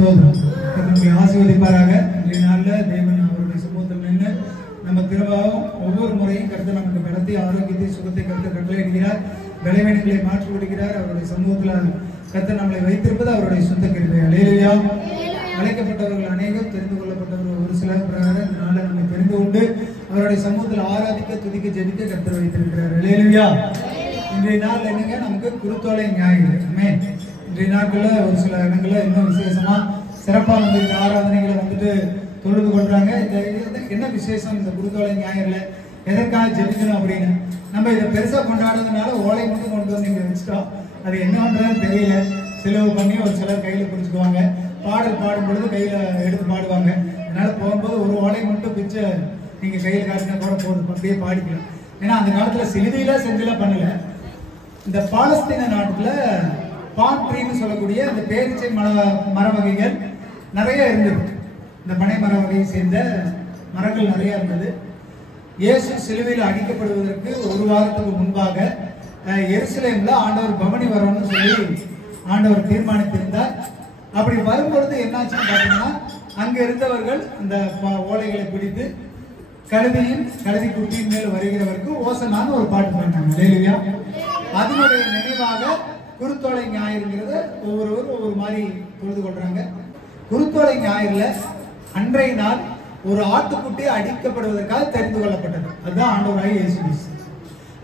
ஸ்தோத்திரம். கர்த்தர் ஆசீர்வதிப்பாராக. இன்றைய நாளில் தேவன் அவருடைய சமூகத்தில் நின்று நம்ம திரும்பவும் ஒவ்வொரு முறையும் கர்த்தர் நமக்கு பலத்தை ஆரோக்கியத்தை சுகத்தை கர்த்தர் கட்டளையிடுகிறார். பலவீனங்களை மாற்றி விடுகிறார். அவருடைய சமூகத்தில் கர்த்தர் நம்மளை வைத்திருப்பது அவருடைய சொந்த கிருபை. அல்லேலூயா. அழைக்கப்பட்டவர்கள் அநேகம், தெரிந்து கொள்ளப்பட்டவர்கள் ஒரு சிலர் பிரகாரம் இந்த நாளில் நம்மை தெரிந்து கொண்டு அவருடைய சமூகத்தில் ஆராதிக்க துதிக்க ஜெபிக்க கர்த்தர் வைத்திருக்கிறார். அல்லேலூயா. இன்றைய நாள் என்னங்க, நமக்கு குருத்தோலை ஞாயிறு. ஆமென். இன்றைய நாட்களில் ஒரு சில இடங்களில் இன்னும் விசேஷமா சிறப்பாக வந்து இந்த ஆராதனைகளை வந்துட்டு தொழுது கொள்றாங்க. இந்த என்ன விசேஷம் இந்த குருத்தோலை ஞாயிறுல எதற்காக ஜெபிக்கணும் அப்படின்னு நம்ம இதை பெருசா கொண்டாடுறதுனால ஓலை மட்டும் கொண்டு வந்து இங்க வச்சுட்டோம். அது என்னன்றது தெரியல. செலவு பண்ணி ஒரு சிலர் கையில பிடிச்சுக்குவாங்க. பாடல் பாடும் பொழுது கையில எடுத்து பாடுவாங்க. அதனால போகும்போது ஒரு ஓலை மட்டும் பிச்சு நீங்க கையில் காட்டினா கூட போதும், அப்படியே பாடிக்கலாம். ஏன்னா அந்த காலத்துல சிலுவையில செஞ்செல்லாம் பண்ணல. இந்த பாலஸ்தீன நாட்டுல பாம் ட்ரீன்னு சொல்லக்கூடிய அந்த பேரிச்சை மர வகைகள் நிறைய இருந்தது. இந்த பனை மர வகையை சேர்ந்த மரங்கள் நிறைய இருந்தது. இயேசு சிலுவையில் அடிக்கப்படுவதற்கு ஒரு வாரத்துக்கு முன்பாக எருசலேம்ல ஆண்டவர் பவனி வரணும்னு சொல்லி ஆண்டவர் தீர்மானித்திருந்தார். அப்படி வரும்பொழுது என்னாச்சுன்னு பார்த்தீங்கன்னா, அங்க இருந்தவர்கள் அந்த ஓலைகளை பிடித்து கழுதி குட்டியின் மேல் வருகிறவருக்கு ஓசனான்னு ஒரு பாட்டு பாடினாங்க. அல்லேலூயா. அதனுடைய நினைவாக குருத்தோலை ஞாயிறுங்கிறத ஒவ்வொருவரும் ஒவ்வொரு மாதிரி பொழுது கொள்றாங்க. குருத்தோலை ஞாயிறுல அன்றைய நாள் ஒரு ஆட்டுக்குட்டி அடிக்கப்படுவதற்காக தெரிந்து கொள்ளப்பட்டது. அதுதான் ஆண்டவராகிய இயேசு கிறிஸ்து.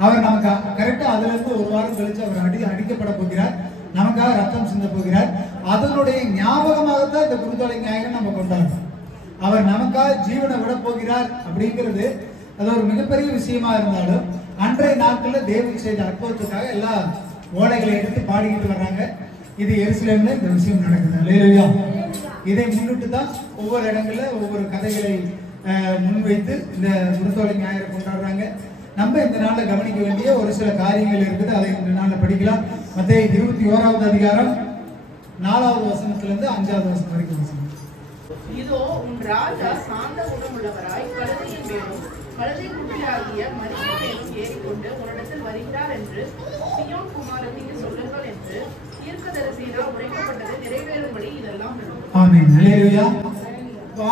அவர் நமக்கு கரெக்டா அதுல இருந்து ஒரு வாரம் கழிச்சு அவர் அடிக்கப்பட போகிறார். நமக்காக ரத்தம் சிந்த போகிறார். அதனுடைய ஞாபகமாகத்தான் இந்த குருத்தோலை ஞாயிறு நம்ம கொண்டாடுறோம். அவர் நமக்காக ஜீவனை விட போகிறார் அப்படிங்கிறது அது ஒரு மிகப்பெரிய விஷயமா இருந்தாலும், அன்றைய நாட்கள்ல தேவன் செய்த அற்புதத்துக்காக எல்லா ஓலைகளை எடுத்து பாடிக்கிட்டு வர்றாங்க. இது எருசலேம்ல இந்த விஷயம் நடக்குது. அல்லேலூயா. இதை முன்னிட்டு தான் ஒவ்வொரு இடங்கள்ல ஒவ்வொரு கதைகளை முன்வைத்து இந்த குருத்தோலை ஞாயிறு கொண்டாடுறாங்க. நம்ம இந்த நாள்ல கவனிக்க வேண்டிய ஒரு சில காரியங்கள் இருக்குது. அதை இந்த நாள்ல படிக்கலாம். மத்தேயு 21வது அதிகாரம் 4வது வசனத்திலிருந்து 5வது வசனம் வரைக்கும் வசனம். இதோ உன் ராஜா சாந்த குணமுள்ளவராய் கழுதையின் மேலும் கழுதை குட்டியாகிய மரியின் மேலும் ஏறிக்கொண்டு உன்னிடத்தில் வருகிறார் என்று சீயோன் குமாரத்திக்கு சொல்லுங்கள் என்று தீர்க்கதரிசியினால் உரைக்கப்பட்டது நிறைவேறும்படி இதெல்லாம் நடக்கும். ஆமென். அல்லேலூயா.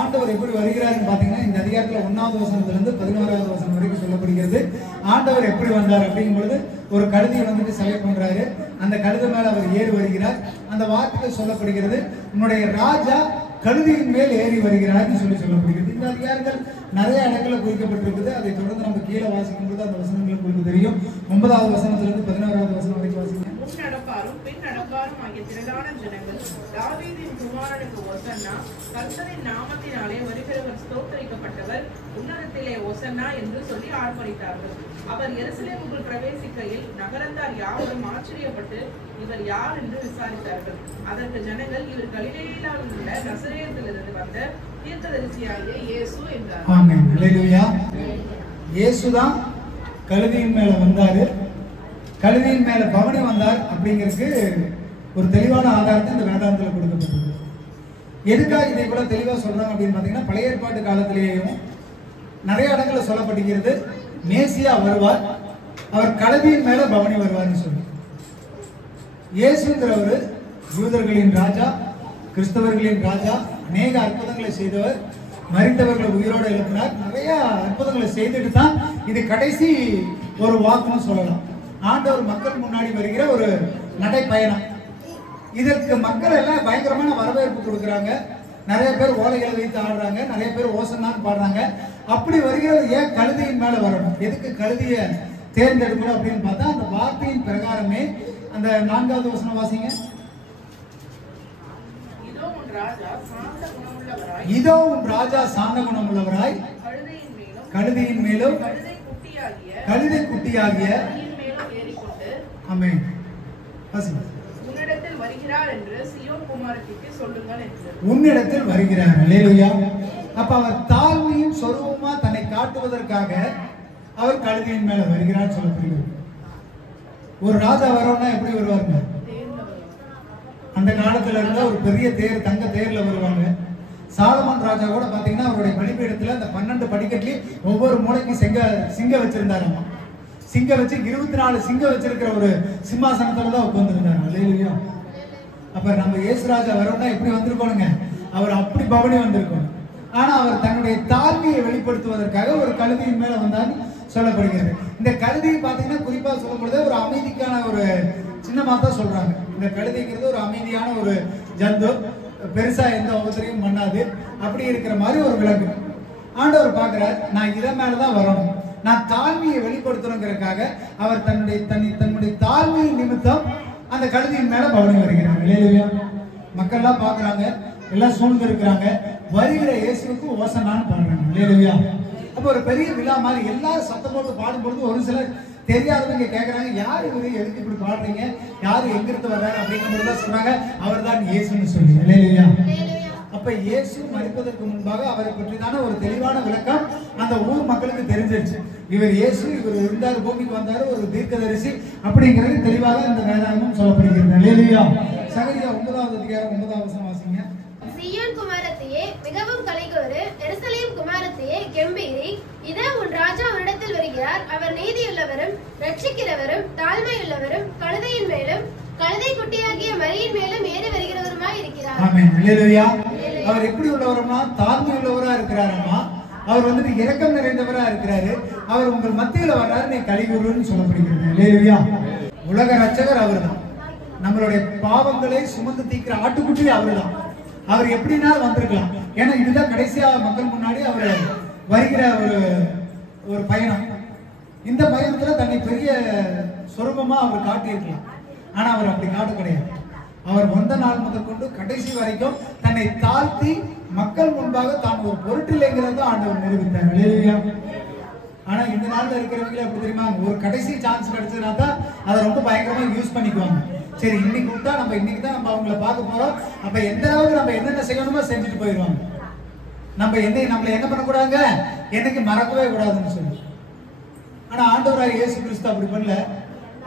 ஆண்டவர் எப்படி வருகிறார்னு பாத்தீங்கன்னா, இந்த அதிகாரத்துல 1வது வசனத்திலிருந்து 11வது வசனம் வரைக்கும் சொல்லப்படுகிறது. ஆண்டவர் எப்படி வந்தார் அப்படிங்கும் பொழுது ஒரு கழுதையை வந்துட்டு செலக்ட் பண்றாரு. அந்த கழுதை மேல அவர் ஏறி வருகிறார். அந்த வார்த்தைகள் சொல்லப்படுகிறது, உன்னுடைய ராஜா கழுதையின் மேல் ஏறி வருகிறார்னு சொல்லப்படுகிறது. இந்த அதிகாரங்கள் நிறைய இடங்கள்ல குறிக்கப்பட்டிருக்குது. அதை தொடர்ந்து நம்ம கீழே வாசிக்கும் போது அந்த வசனங்கள் உங்களுக்கு தெரியும். 9வது வசனத்திலிருந்து 11வது வசனம் வரைக்கும் வாசிக்கும். முன் நடப்பாரும் பின் நடப்பாரும் ஆகிய திரளான ஜனங்கள் தாவீதின் குமாரனுக்கு ஓசன்னா, கர்த்தரின் நாமத்தினாலே வருகிறவர் ஸ்தோத்திரிக்கப்பட்டவர், உன்னதத்திலே ஓசன்னா என்று சொல்லி ஆர்ப்பரித்தார்கள். அவர் எருசலேமுக்குள் பிரவேசிக்கையில் நகரத்தார் யாவரும் ஆச்சரியப்பட்டு இவர் யார் என்று விசாரித்தார்கள். அதற்கு ஜனங்கள், இவர் கலிலேயாவில் உள்ள நசரேத்திலிருந்து வந்த தீர்க்கதரிசியாகிய இயேசு என்றார். ஆமென். அல்லேலூயா. இயேசுதான் கழுதையின் மேல வந்தாரு, கழுதையின் மேல பவனி வந்தார் அப்படிங்கிறதுக்கு ஒரு தெளிவான ஆதாரத்தை இந்த வேதாந்தத்துல கொடுக்கப்பட்டிருக்கு. எதுக்காக இதை கூட தெளிவா சொல்றாங்க அப்படின்னு பாத்தீங்கன்னா, பழைய ஏற்பாட்டு காலத்திலேயும் நிறைய இடங்கள்ல சொல்லப்பட்டிருக்கிறது, மேசியா வருவார், அவர் கழுதையின் மேல பவனி வருவார்னு சொல்லி. இயேசுங்கிறவர் யூதர்களின் ராஜா, கிறிஸ்தவர்களின் ராஜா, அநேக அற்புதங்களை செய்தவர், மரித்தவர்களை உயிரோடு எழுப்பினார், நிறைய அற்புதங்களை செய்துட்டு தான் இது கடைசி ஒரு வாக்குன்னு சொல்லலாம். ஆண்டவர் மக்கள் முன்னாடி வருகிற ஒரு நடைப்பயணம். இதற்கு மக்கள் எல்லாம் பயங்கரமான வரவேற்பு கொடுக்குறாங்க. நிறைய பேர் ஓலைகளை வைத்து ஆடுறாங்க, நிறைய பேர் ஓசன்னான்னு பாடுறாங்க. அப்படி வருகிறது ஏன் கழுதையின் மேல வரணும், எதுக்கு கழுதைய தேர்ந்தெடுக்கணும் அப்படின்னு பார்த்தா, அந்த வார்த்தையின் பிரகாரமே அந்த 4வது வசனம் வாசிங்க. இதோ உன் ராஜா சாந்த குணமுள்ளவராய் கழுதையின் மேலும் கழுதை குட்டியாகிய ஆமென் உன்னிடத்தில் வருகிறார் என்று சீயோன் குமாரத்திக்கு சொல்லுங்கள் என்று. உன்னிடத்தில் வருகிறார். அல்லேலூயா. அப்ப அவர் தாழ்மையும் சொரூபமா தன்னை காட்டுவதற்காக அவர் கழுதையின் மேல வருகிறார் சொல்லப்படுகிறது. ஒரு ராஜா வரணும்னா எப்படி வருவாருங்க? அந்த காலத்துல இருந்த ஒரு பெரிய தேர், தங்க தேர்ல வருவாங்க. சாலமன் ராஜா கூட பாத்தீங்கன்னா அவருடைய பலிபீடத்துல அந்த 12 படிக்கட்டுலயும் ஒவ்வொரு மூளைக்கும் சிங்க வச்சிருந்தாராமா. சிங்க வச்சு 24 சிங்க வச்சிருக்கிற ஒரு சிம்மாசனத்துல தான் உட்கார்ந்துருந்தாரு. அல்லேலூயா. அப்ப நம்ம இயேசுராஜா வரணும்னா எப்படி வந்திருக்கணுங்க? அவர் அப்படி பவனி வந்திருக்கணும். ஆனா அவர் தன்னுடைய தாழ்மையை வெளிப்படுத்துவதற்காக ஒரு கழுதையின் மேல வந்தார் சொல்லப்படுகிறது. இந்த கழுதையை பார்த்தீங்கன்னா குறிப்பா சொல்லும் பொழுது ஒரு அமைதிக்கான ஒரு சின்னமா தான் சொல்றாங்க. இந்த கழுதைங்கிறது ஒரு அமைதியான ஒரு ஜந்து, பெருசா எந்த உபத்திரையும் பண்ணாது, அப்படி இருக்கிற மாதிரி ஒரு விலங்கு. ஆண்டவர் பார்க்கிறார், நான் இதன் மேலதான் வரணும், நான் தாழ்மையை வெளிப்படுத்தணுங்கிறதுக்காக அவர் தன்னுடைய தாழ்மையின் நிமித்தம் அந்த கழுதையின் மேல பவனி வருகிறாங்க. இல்லையா? மக்கள் எல்லாம் பாக்குறாங்க, எல்லாம் சூழ்ந்து இருக்கிறாங்க, வருகிற இயேசுவுக்கு ஓசன்னான்னு பாடுறாங்க. இல்லையா? அப்ப ஒரு பெரிய விழா மாதிரி எல்லாரும் சத்தம் போட்டு பாடும்பொழுது ஒரு சிலர் தெரியாதவங்க கேட்கறாங்க, யார் இவரு, எதுக்கு இப்படி பாடுறீங்க, யாரு எங்கிருந்து வர்றாரு அப்படிங்கிறத சொன்னாங்க. அவர் தான் இயேசுன்னு சொல்லி. இல்லையா? அப்ப இயேசு மரிப்பதற்கு முன்பாக அவரை பற்றிதான ஒரு தெளிவான விளக்கம் அந்த ஊர் மக்களுக்கு தெரிஞ்சிருச்சு. இவர் இயேசு, இவர் இருந்தார், பூமிக்கு வந்தாரு, ஒரு தீர்க்கதரிசி அப்படிங்கிறது தெளிவாக இந்த வேதாகமும் சொல்லப்படுகிறது. அல்லேலூயா. சகரியா 9வது அதிகாரம் 9வது வசனம் வாசிங்க. சீயோன் குமாரத்தியே மிகவும் கலிகூரு, எருசலேம் குமாரத்தியே கெம்பீரி, இதோ உன் ராஜா உன்னிடத்தில் வருகிறார், அவர் நீதியுள்ளவரும் ரட்சிக்கிறவரும் தாழ்மையுள்ளவரும் கழுதையின் மேலும் கழுதை குட்டியாகிய மரியின் மேலும் ஏறி வருகிறவருமாய் இருக்கிறார். ஆமென். அல்லேலூயா. அவர் எப்படி உள்ளவருமா? தாழ்மை உள்ளவரா இருக்கிறாரம்மா. அவர் வந்துட்டு இரக்கம் நிறைந்தவரா இருக்கிறாரு. அவர் உங்கள் மத்தியில வர்றாரு, நீ கலிகூருன்னு சொல்லப்படுகிறது. அல்லேலூயா. உலக ரட்சகர் அவர்தான். நம்மளுடைய பாவங்களை சுமந்து தீக்கிற ஆட்டுக்குட்டி அவர்தான். அவர் எப்படின்னா வந்திருக்கலாம். ஏன்னா இதுதான் கடைசியா மக்கள் முன்னாடி அவர் வருகிற ஒரு பயணம். இந்த பயணத்துல தன்னை பெரிய சொரூபமா அவர் காட்டியிருக்கலாம். ஆனா அவர் அப்படி காட்ட கிடையாது. அவர் வந்த நாள் முதல் கொண்டு கடைசி வரைக்கும் தன்னை தாழ்த்தி மக்கள் முன்பாக தான் ஒரு பொருட்டில்லைங்கிறத ஆண்டவர் நிரூபித்தார். அல்லேலூயா. ஆனா இந்த நாள்ல இருக்கிறவங்களே அப்படி தெரியுமா, ஒரு கடைசி சான்ஸ் கிடைச்சதுனா தான் அதை ரொம்ப பயங்கரமா யூஸ் பண்ணிக்குவாங்க. சரி, இன்னைக்கு விட்டா நம்ம இன்னைக்கு தான் நம்ம அவங்கள பார்க்க போறோம், அப்ப எந்த அளவுக்கு நம்ம என்னென்ன செய்யணுமோ செஞ்சுட்டு போயிடுவாங்க. நம்மள என்ன பண்ணக்கூடாதுங்க, என்னைக்கு மறக்கவே கூடாதுன்னு சொல்லி. ஆனா ஆண்டவராக இயேசு கிறிஸ்து அப்படி பண்ணல.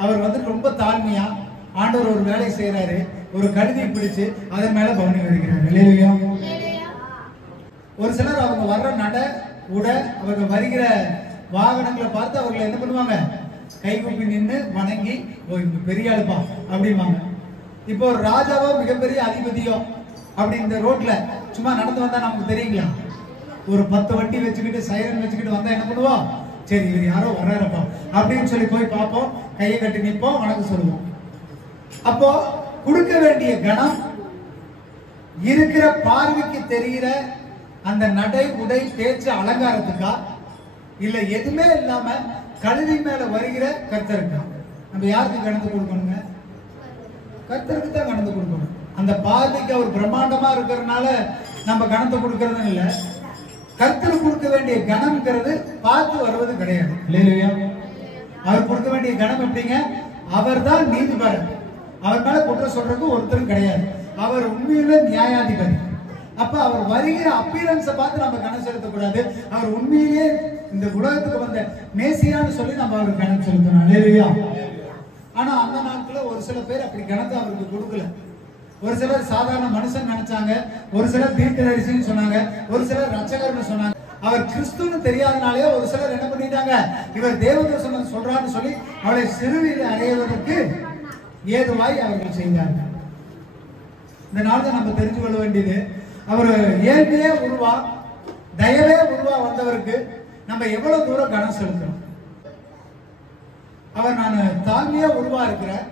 அவர் வந்து ரொம்ப தாழ்மையா ஆண்டவர் ஒரு வேலை செய்யறாரு, ஒரு கழுதையை பிடிச்சு அதன் மேல பவனி வருகிறார். இல்லையா? ஒரு சிலர் அவங்க வர்ற நட உட அவங்க வருகிற வாகனங்களை பார்த்து அவர்களை என்ன பண்ணுவாங்க, கைகூப்பி நின்று வணங்கி, ஓ இவங்க பெரிய ஆளுப்பா அப்படிவாங்க. இப்போ ஒரு ராஜாவோ மிகப்பெரிய அதிபதியோ அப்படி இந்த ரோட்ல சும்மா நடந்து வந்தா நமக்கு தெரியுங்களா? ஒரு 10 வண்டி வச்சுக்கிட்டு சைரன் வச்சுக்கிட்டு வந்தா என்ன பண்ணுவோம், சரி இவர் யாரோ வர்றாருப்பா அப்படின்னு சொல்லி போய் பார்ப்போம், கையை கட்டி நிற்போம், வணக்கம் சொல்லுவோம். அப்போ கொடுக்க வேண்டிய கணம் இருக்கிற பார்வைக்கு தெரிகிற அந்த நடை உடை பேச்சு அலங்காரத்துக்கா, இல்ல எதுவுமே இல்லாம கழுதை மேல வருகிற கர்த்தருக்கா? நம்ம யாருக்கு கணத்து கொடுக்கணுங்க? கர்த்தருக்கு தான் கணத்து கொடுக்கணும். அந்த பார்வைக்கு அவர் பிரம்மாண்டமா இருக்கிறதுனால நம்ம கணத்தை கொடுக்கறது இல்ல. கர்த்தர் கொடுக்க வேண்டிய கணம்ங்கிறது பார்த்து வருவது கிடையாது. இல்லையா? அவர் கொடுக்க வேண்டிய கணம் எப்படிங்க? அவர் தான் நீதிபதி. அவர் மேல குற்றம் சொல்றதுக்கு ஒருத்தரும் கிடையாது. அவர் உண்மையில நியாயாதிபதி. அப்ப அவர் வருகிற அப்பீரன்ஸை பார்த்து நம்ம கணம் செலுத்தக்கூடாது. அவர் உண்மையிலேயே இந்த உலகத்துக்கு வந்த மேசியான்னு சொல்லி நம்ம அவருக்கு கணம் செலுத்தணும். இல்லையா? ஆனா அந்த நாட்கள ஒரு சில பேர் அப்படி கணத்தை அவருக்கு கொடுக்கல. ஒரு சிலர் சாதாரண மனுஷன் நினைச்சாங்க, ஒரு சிலர் தீர்க்கதரிசின்னு சொன்னாங்க, ஒரு சிலர் ரட்சகர்னு சொன்னாங்க. அவர் கிறிஸ்துன்னு தெரியாதனாலே ஒரு சிலர் என்ன பண்ணிட்டாங்க, இவர் தேவதூஷணம் சொல்றான்னு சொல்லி அவளை சிறுவையில் அறையுவதற்கு ஏதுவாய் அவர்கள் செய்தார்கள். இந்த நாள் நம்ம தெரிஞ்சு கொள்ள வேண்டியது, அவர் ஏழ்மையே உருவா தயவே உருவா வந்தவருக்கு நம்ம எவ்வளவு தூரம் கனம் செலுத்தணும். அவர் நான் தாழ்மையா உருவா இருக்கிறேன்,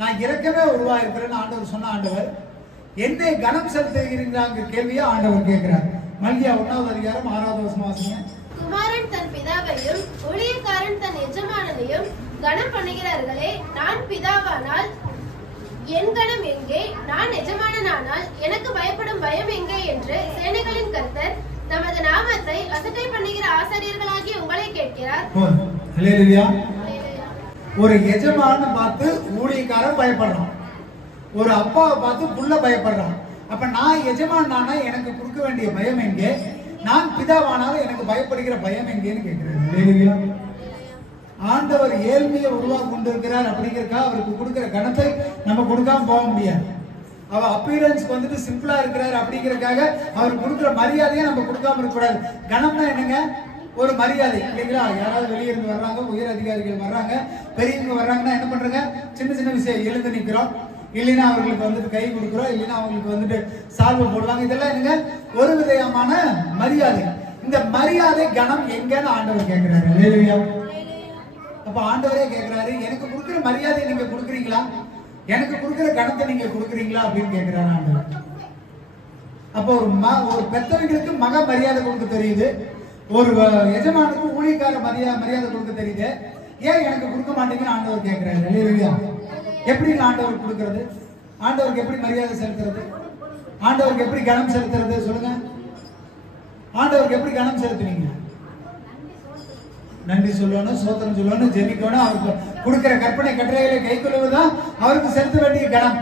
நான் இறக்கவே உருவா இருக்கிறேன்னு ஆண்டவர் சொன்ன ஆண்டவர் என்னை கனம் செலுத்துகிறீங்களா கேள்வியா ஆண்டவர் கேட்கிறார். மல்கியா 1வது அதிகாரம் 6வது வசனம் வாசிங்க. குமாரன் தன் பிதாவையும் ஊழியக்காரன் தன் எஜமானனையும் கனம் பண்ணுகிறார்களே, நான் பிதாவானால் என் கனம் எங்கே, நான் எஜமானனானால் எனக்கு பயப்படும் பயம் எங்கே என்று சேனைகளின் கர்த்தர் தமது நாமத்தை அசட்டை பண்ணுகிற ஆசாரியர்களாகிய உங்களை கேட்கிறார். அல்லேலூயா. ஒரு எஜமான பார்த்து ஊழியக்காரன் பயப்படுறான், ஒரு அப்பாவை பார்த்து புள்ள பயப்படுறான். அப்ப நான் எஜமானானா எனக்கு கொடுக்க வேண்டிய பயம் எங்கே, நான் பிதாவானாலும் எனக்கு பயப்படுகிற பயம் எங்கேன்னு கேட்கிறேன். ஆண்டவர் ஏழ்மையை உருவாக்கி கொண்டிருக்கிறார் அப்படிங்கிறக்கா அவருக்கு கொடுக்கிற கணத்தை நம்ம கொடுக்காம போக முடியாது. அவர் அப்பீரன்ஸ்க்கு வந்துட்டு சிம்பிளா இருக்கிறார் அப்படிங்கிறதுக்காக அவர் கொடுக்குற மரியாதையை நம்ம கொடுக்காம இருக்கக்கூடாது. கணம்னா என்னங்க, ஒரு மரியாதை இல்லைங்களா? யாராவது வெளியிருந்து வர்றாங்க, உயர் அதிகாரிகள் வர்றாங்க, பெரியவங்க வர்றாங்கன்னா என்ன பண்றாங்க, சின்ன சின்ன விஷயம் எழுந்து நிற்கிறோம், இல்லைன்னா அவர்களுக்கு வந்துட்டு கை கொடுக்குறோம், இல்லைன்னா அவங்களுக்கு வந்துட்டு சால்வை போடுவாங்க. இதெல்லாம் என்னங்க ஒரு விதமான மரியாதை. இந்த மரியாதை கணம் எங்கன்னு ஆண்டவர் கேட்கிறாரு. அல்லேலூயா. அப்ப ஆண்டவரே கேட்கிறாரு, எனக்கு கொடுக்குற மரியாதை நீங்க கொடுக்குறீங்களா, எனக்கு கொடுக்குற கணத்தை நீங்க கொடுக்குறீங்களா அப்படின்னு கேட்கிறாரு ஆண்டவர். அப்போ ஒரு பெற்றவங்களுக்கு மக மரியாதை கொடுக்க தெரியுது, ஒரு எஜமானுக்கு ஊழியக்கார மரியாதை கொடுக்க தெரியுது, ஏன் எனக்கு கொடுக்க மாட்டீங்கன்னு ஆண்டவர் கேட்கிறாரு. அல்லேலூயா. எப்படி ஆண்டவர் கொடுக்கிறது, ஆண்டவருக்கு எப்படி மரியாதை செலுத்துறது, ஆண்டவருக்கு எப்படி கனம் செலுத்துறது சொல்லுங்க. ஆண்டவருக்கு எப்படி கனம் செலுத்துவீங்க? நன்றி சொல்லணும், சோத்திரம் சொல்லணும், ஜெபிக்கணும், அவருக்கு கொடுக்கிற கற்பனை கட்டளைகளை கை கொள்வதுதான் அவருக்கு செலுத்த வேண்டிய கனம்.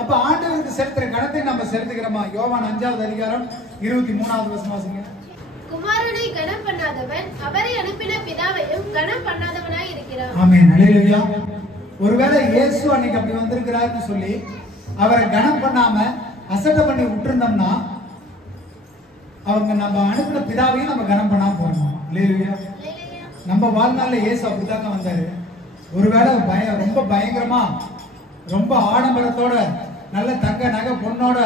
அப்ப ஆண்டவருக்கு செலுத்துற கணத்தை நம்ம செலுத்துகிறோமா? யோவான் 5வது அதிகாரம் 23வது வசனம் வாசிங்க. குமாரனை கனம் பண்ணாதவன் அவரை அனுப்பின பிதாவையும் கனம் பண்ணாதவனாய் இருக்கிறான். ஆமென். அல்லேலூயா. ஒருவேளை இயேசு அன்னைக்கு அப்படி வந்திருக்கிறாருன்னு சொல்லி அவரை கனம் பண்ணாம அசட்டை பண்ணி விட்டுருந்தோம்னா அவங்க நம்ம அனுப்பின பிதாவையும் நம்ம கனம் பண்ணாம போறோம். அல்லேலூயா. நம்ம வாழ்நாள்ல இயேசு அப்படித்தாங்க வந்தாரு. ஒருவேளை ரொம்ப பயங்கரமா ரொம்ப ஆடம்பரத்தோட நல்ல தங்க நகை பொண்ணோட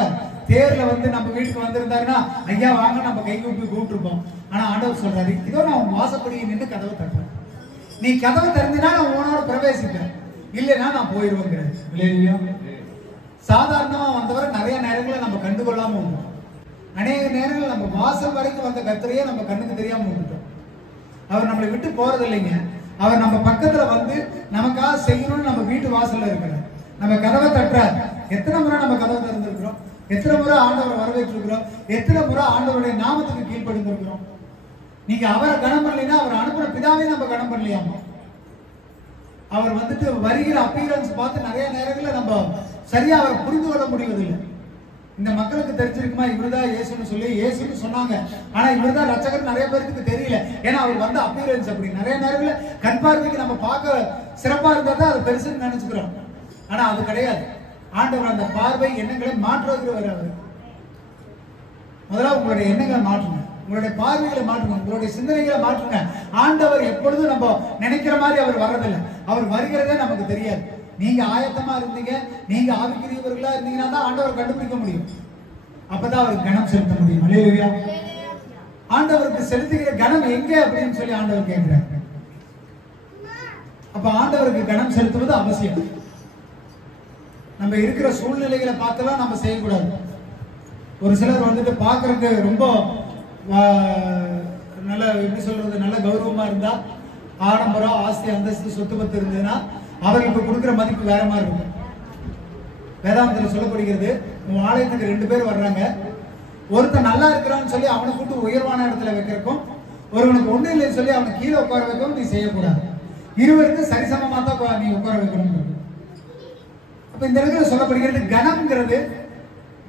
தேர்ல வந்து நம்ம வீட்டுக்கு வந்திருந்தாருன்னா ஐயா வாங்க நம்ம கை கூப்பி கூப்பிட்டுருப்போம். ஆனா ஆண்டவர் சொல்றாரு, இதோ நான் வாசப்படியை நின்று கதவை தட்டுறேன், நீ கதவை திறந்தினா நான் உன்னோட பிரவேசிப்பேன், இல்லைன்னா நான் போயிடுவேங்கிறாரு. இல்லையா? சாதாரணமா வந்தவரை நிறைய நேரங்களில் நம்ம கண்டுகொள்ளாம விட்டோம். அநேக நேரங்கள் நம்ம வாசல் வரைக்கும் வந்த கர்த்தரையே நம்ம கண்ணுக்கு தெரியாம விட்டுட்டோம். அவர் நம்மளை விட்டு போறது இல்லைங்க. அவர் நம்ம பக்கத்துல வந்து நமக்காக செய்யணும்னு நம்ம வீட்டு வாசல்ல இருக்கிறார். நம்ம கதவை தட்டுறார். எத்தனை முறை நம்ம கதவை திறந்திருக்கிறோம், எத்தனை முறை ஆண்டவரை வரவேற்றிருக்கிறோம், எத்தனை முறை ஆண்டவருடைய நாமத்துக்கு கீழ்ப்படிந்திருக்கிறோம். நீங்க அவரை கனம் பண்ணலைன்னா அவர் அனுப்புற பிதாவே நம்ம கனம் பண்ணலையாமா? அவர் வந்துட்டு வருகிற அப்பீரன்ஸ் பார்த்து நிறைய நேரங்களில் நம்ம சரியா அவரை புரிந்து கொள்ள முடிவதில்லை. இந்த மக்களுக்கு தெரிஞ்சிருக்குமா இவருதான் இயேசுன்னு சொல்லி இயேசுன்னு சொன்னாங்க, ஆனா இவருதான் ரட்சகர் நிறைய பேருக்கு தெரியல. ஏன்னா அவர் வந்து அப்பீரன்ஸ் அப்படி நிறைய நேரங்களில் கண் பார்வைக்கு நம்ம பார்க்க சிறப்பா இருந்தா தான் அது பெருசுன்னு நினைச்சுக்கிறோம். ஆனா அது கிடையாது. ஆண்டவர் அந்த பார்வை எண்ணங்களை மாற்றுகிறவர். அவர் முதல்ல உங்களுடைய எண்ணங்களை மாற்றுங்க, உங்களுடைய பார்வைகளை மாற்றுங்க, உங்களுடைய சிந்தனைகளை மாற்றுங்க. ஆண்டவர் எப்பொழுதும் நம்ம நினைக்கிற மாதிரி அவர் வர்றதில்லை. அவர் வருகிறதே நமக்கு தெரியாது. நீங்க ஆயத்தமா இருந்தீங்க, நீங்க ஆவிக்குரியவர்களா இருந்தீங்கன்னா தான் ஆண்டவர் கண்டுபிடிக்க முடியும். அப்பதான் அவருக்கு கனம் செலுத்த முடியும். அல்லேலூயா. ஆண்டவருக்கு செலுத்துகிற கனம் எங்கே அப்படின்னு சொல்லி ஆண்டவர் கேட்கிறார். அப்ப ஆண்டவருக்கு கனம் செலுத்துவது அவசியம். நம்ம இருக்கிற சூழ்நிலைகளை பார்த்தெல்லாம் நம்ம செய்யக்கூடாது. ஒரு சிலர் வந்துட்டு பார்க்கறதுக்கு ரொம்ப நல்ல எப்படி சொல்றது, நல்ல கௌரவமா இருந்தா, ஆடம்பரம் ஆஸ்தி அந்தஸ்து சொத்து பத்து இருந்ததுன்னா அவர்களுக்கு கொடுக்குற மதிப்பு வேற மாதிரி இருக்கும். வேதாந்தத்தில் சொல்லப்படுகிறது, உன் ஆலயத்துக்கு 2 பேர் வர்றாங்க, ஒருத்தன் நல்லா இருக்கிறான்னு சொல்லி அவனை கூட்டு உயர்வான இடத்துல வைக்கிறக்கும், ஒருவனுக்கு ஒண்ணு இல்லைன்னு சொல்லி அவனை கீழே உட்கார வைக்கவும் நீ செய்யக்கூடாது. இருவருக்கு சரிசமமா தான் நீ உட்கார வைக்கணும். அப்ப இந்த இடத்துல சொல்லப்படுகிறது, கனம்ங்கிறது